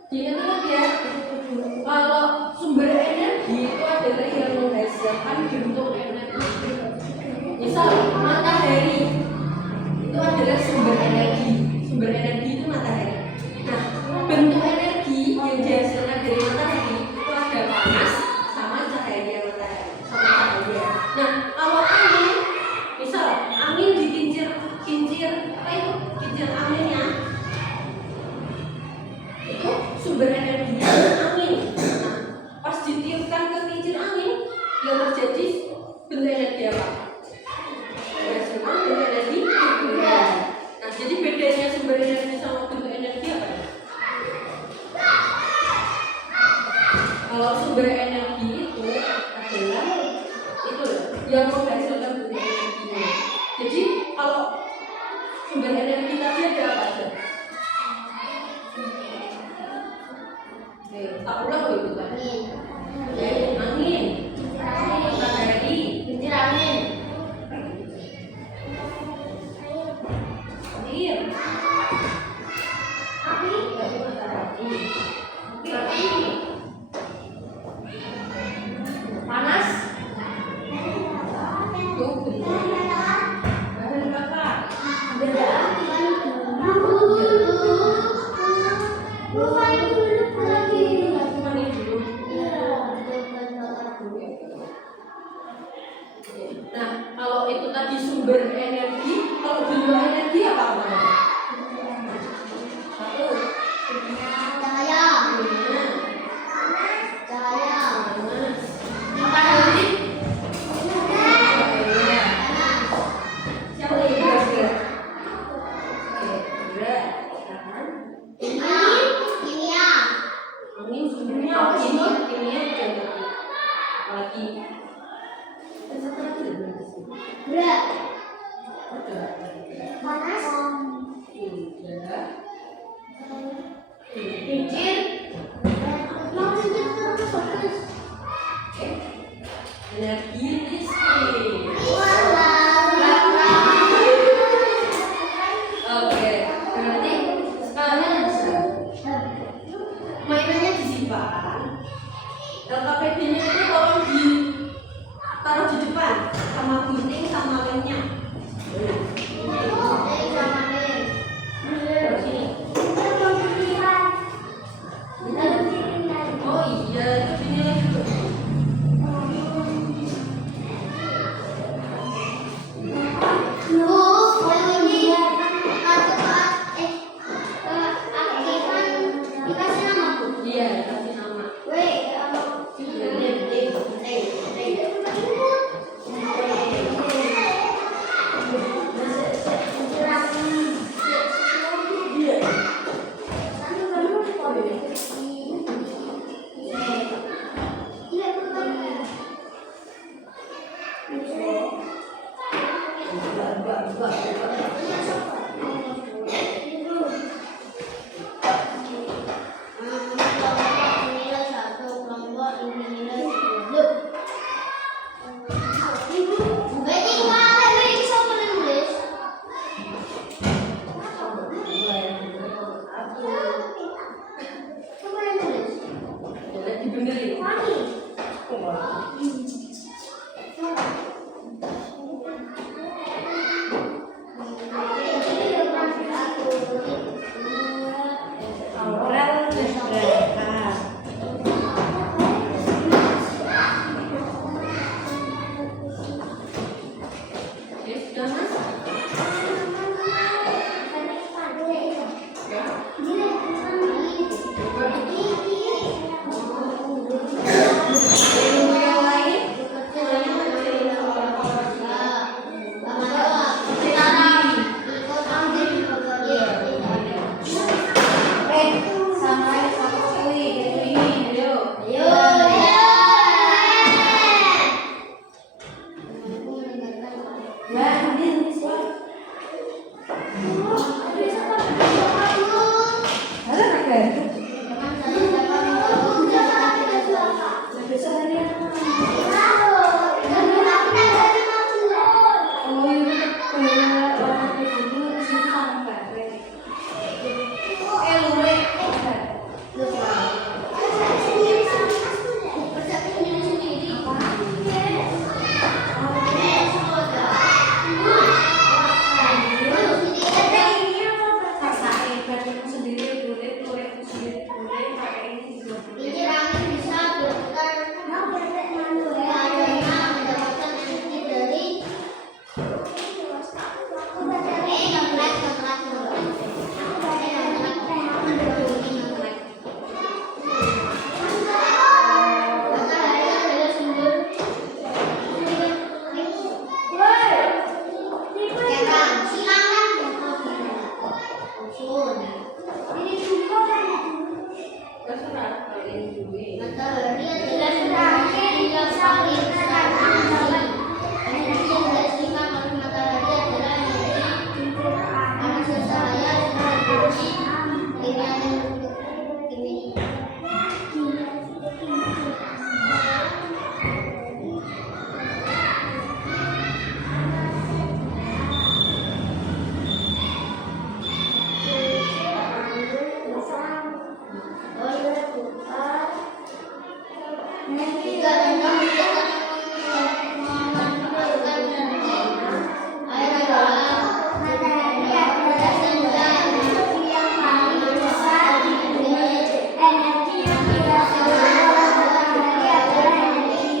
diingat-ingat ya. Kalau sumber energi itu adalah yang menghasilkan bentuk energi. Misal matahari itu adalah sumber energi. Sumber energi itu matahari. Nah, bentuk energi yang dihasilkan dari matahari itu ada panas sama cahaya matahari, sama cahaya. Nah, kalau angin, misal angin dikincir apa itu? Kincir anginnya itu sumber energinya angin. Nah, pas ditiupkan ke kincir angin yang terjadi bentuk energi apa? Semua bentuk energi. Nah, jadi bedanya sumber energi sama bentuk energi apa? Kalau sumber energi itu adalah itu yang menghasilkan bentuk energinya. Jadi kalau sumber energi tadi ada apa aja? Tak ulang itu kan? Angin, matahari, kincir angin, air, api, panas, bahan bakar, nah, kalau itu tadi sumber energi, kalau bentuk energi apa namanya? Satu, Cahaya. Cahaya. panas. Matahari. Siapa yang gerak? Gerak. Kimia. Angin sumbernya apa sih? Kimia juga. Apalagi Berat. ada. Panas. Tidak. Kincir. Mau kincir terus fokus. Energi listrik. Oke, berarti sekarang mainannya disimpan. LKPD-nya itu tolong ditaruh di depan sama gunting sama lemnya. Taruh sini. Oh iya, itu dinilai juga. Iya, kasih nama. Boleh dibenerin. Oke, sudah mas? Ilmu yang lain? surat kalau ini duit. Matahari adalah energi yang paling besar di bumi. Energi yang dihasilkan oleh matahari adalah energi panas cahaya sinar bumi dengan bentuk kimia. Jika anda memanfaatkan energi, air adalah energi yang paling besar di dunia. Energi yang dihasilkan oleh matahari adalah energi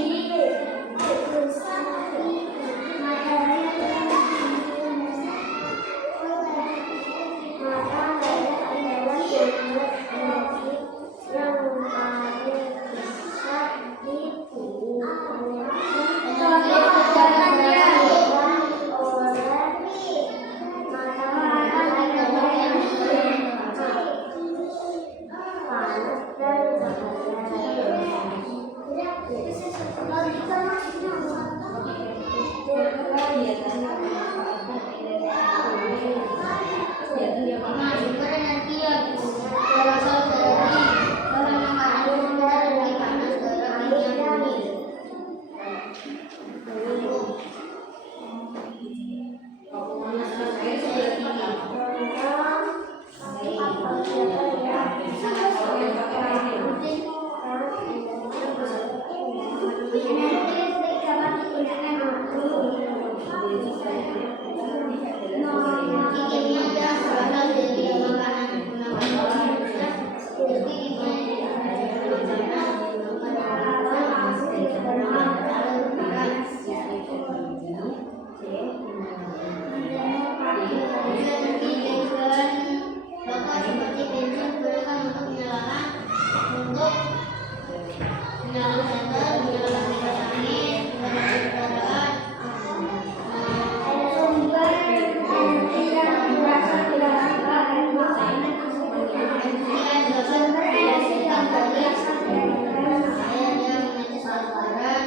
berasal dari bahan makanan sekitar energi panas garam minyak bumi. Kimia yang berasal dari makanan menggunakan bahan dasar seperti kimia bakar seperti bensin digunakan untuk menyalakan senter, menyalakan kipas angin, menyalakan kendaraan. Sumber energi yang berasal dari bahan makanan air yang menetes saluran,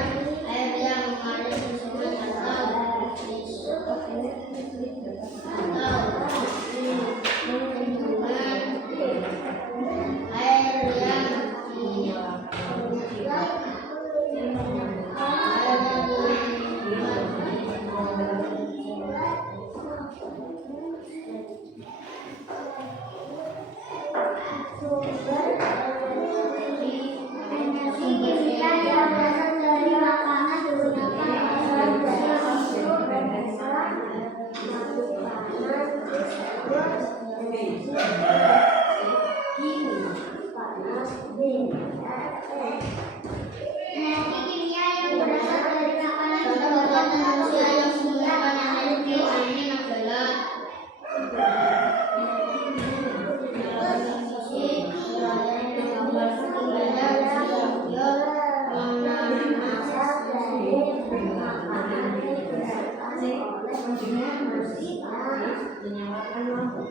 air yang mengalir di sungai atau bendungan, air yang energi kimia yang berasal dari makanan digunakan bahan dasar untuk berdasarkan energi kimia yang berasal dari makanan digunakan manusia yang menggunakan energi angin adalah menyalakan lampu.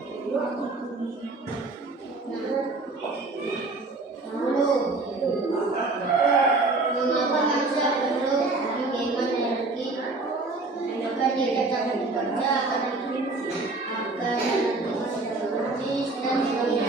Mengapa manusia perlu menghemat energi agar tidak capek bekerja, agar energi habis dan sebagainya.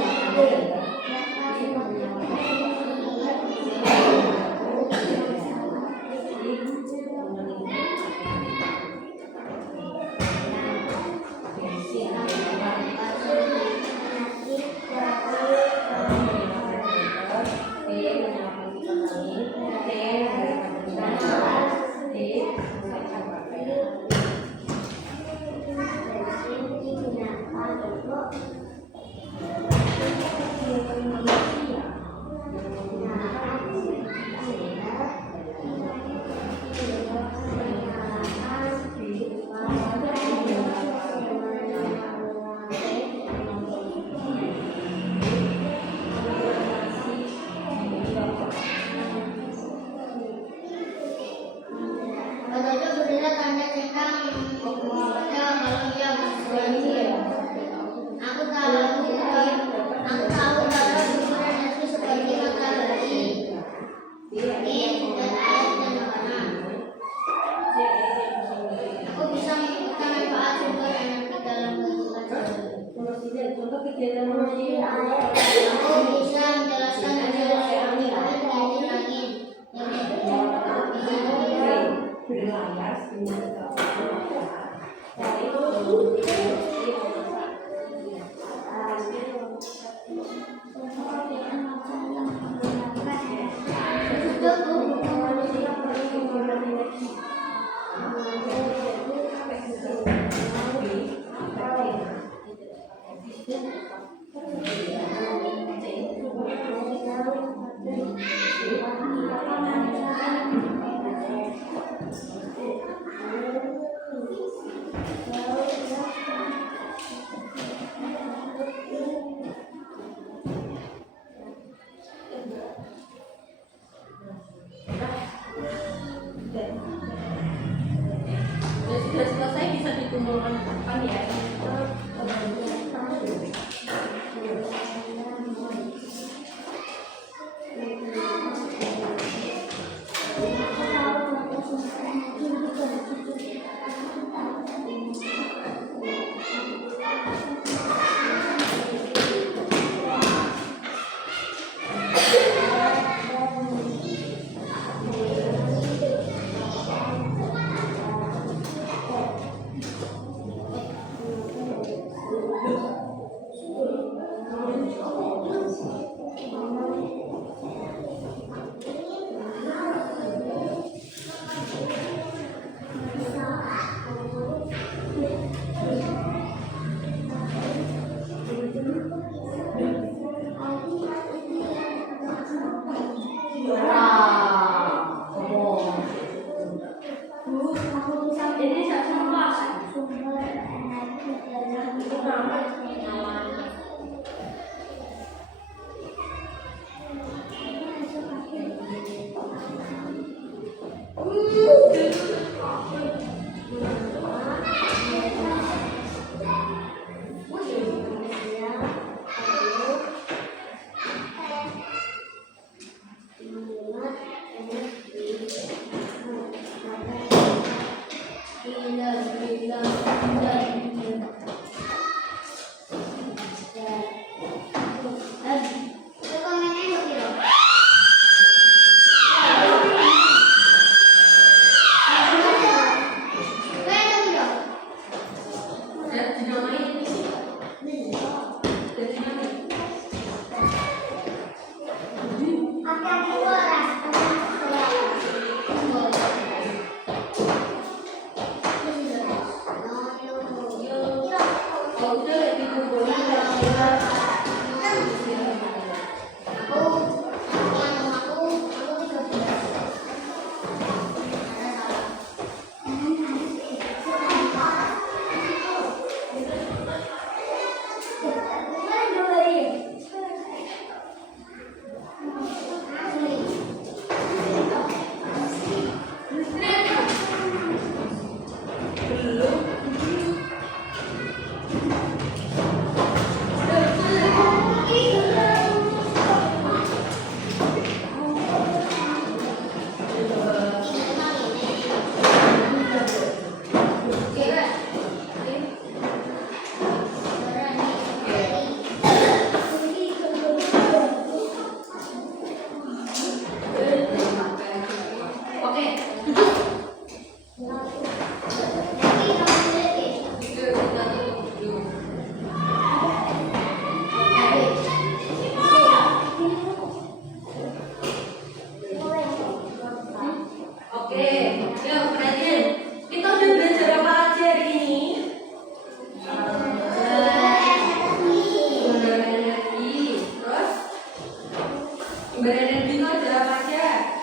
Sumber energi itu ada apa aja?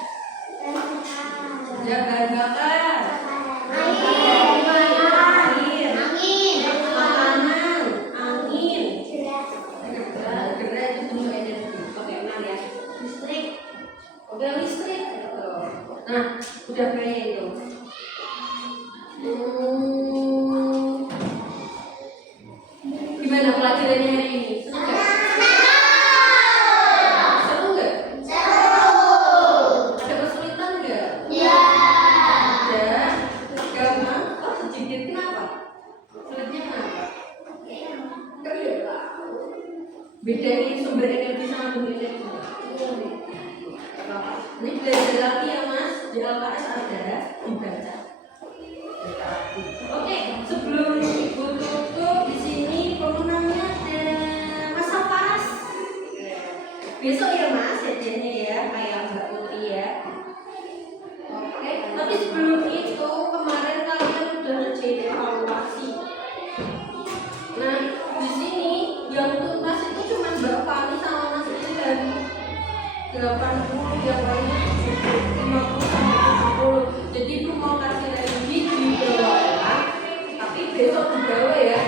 Ada bahan bakar, air, makanan, angin. Gerak itu bentuk energi. Oke, benar ya. Listrik. Oke, listrik. Nah, udah kayaknya itu. Gimana pelajarannya hari ini? Seru nggak? Seru nggak? Ada kesulitan nggak? Ada. Gampang? Oh, sedikit. Kenapa? Sulitnya kenapa? Bedain sumber energi sama bentuk energi. Ini belajar lagi ya Mas. Di LKS ada dibaca. Oke, sebelum Ibu tutup di sini pemenangnya ada Mas Safaras. Besok ya Mas, jajannya ya kayak Mbak Putri ya. Oke, tapi sebelum itu kemarin kalian udah ngerjain evaluasi. Nah, di sini yang tuntas itu cuma Mbak Fani sama Mas Ilham. 80 yang lainnya 50 sampai 70. Jadi Ibu mau kasih lagi di bawah, tapi besok di bawah ya.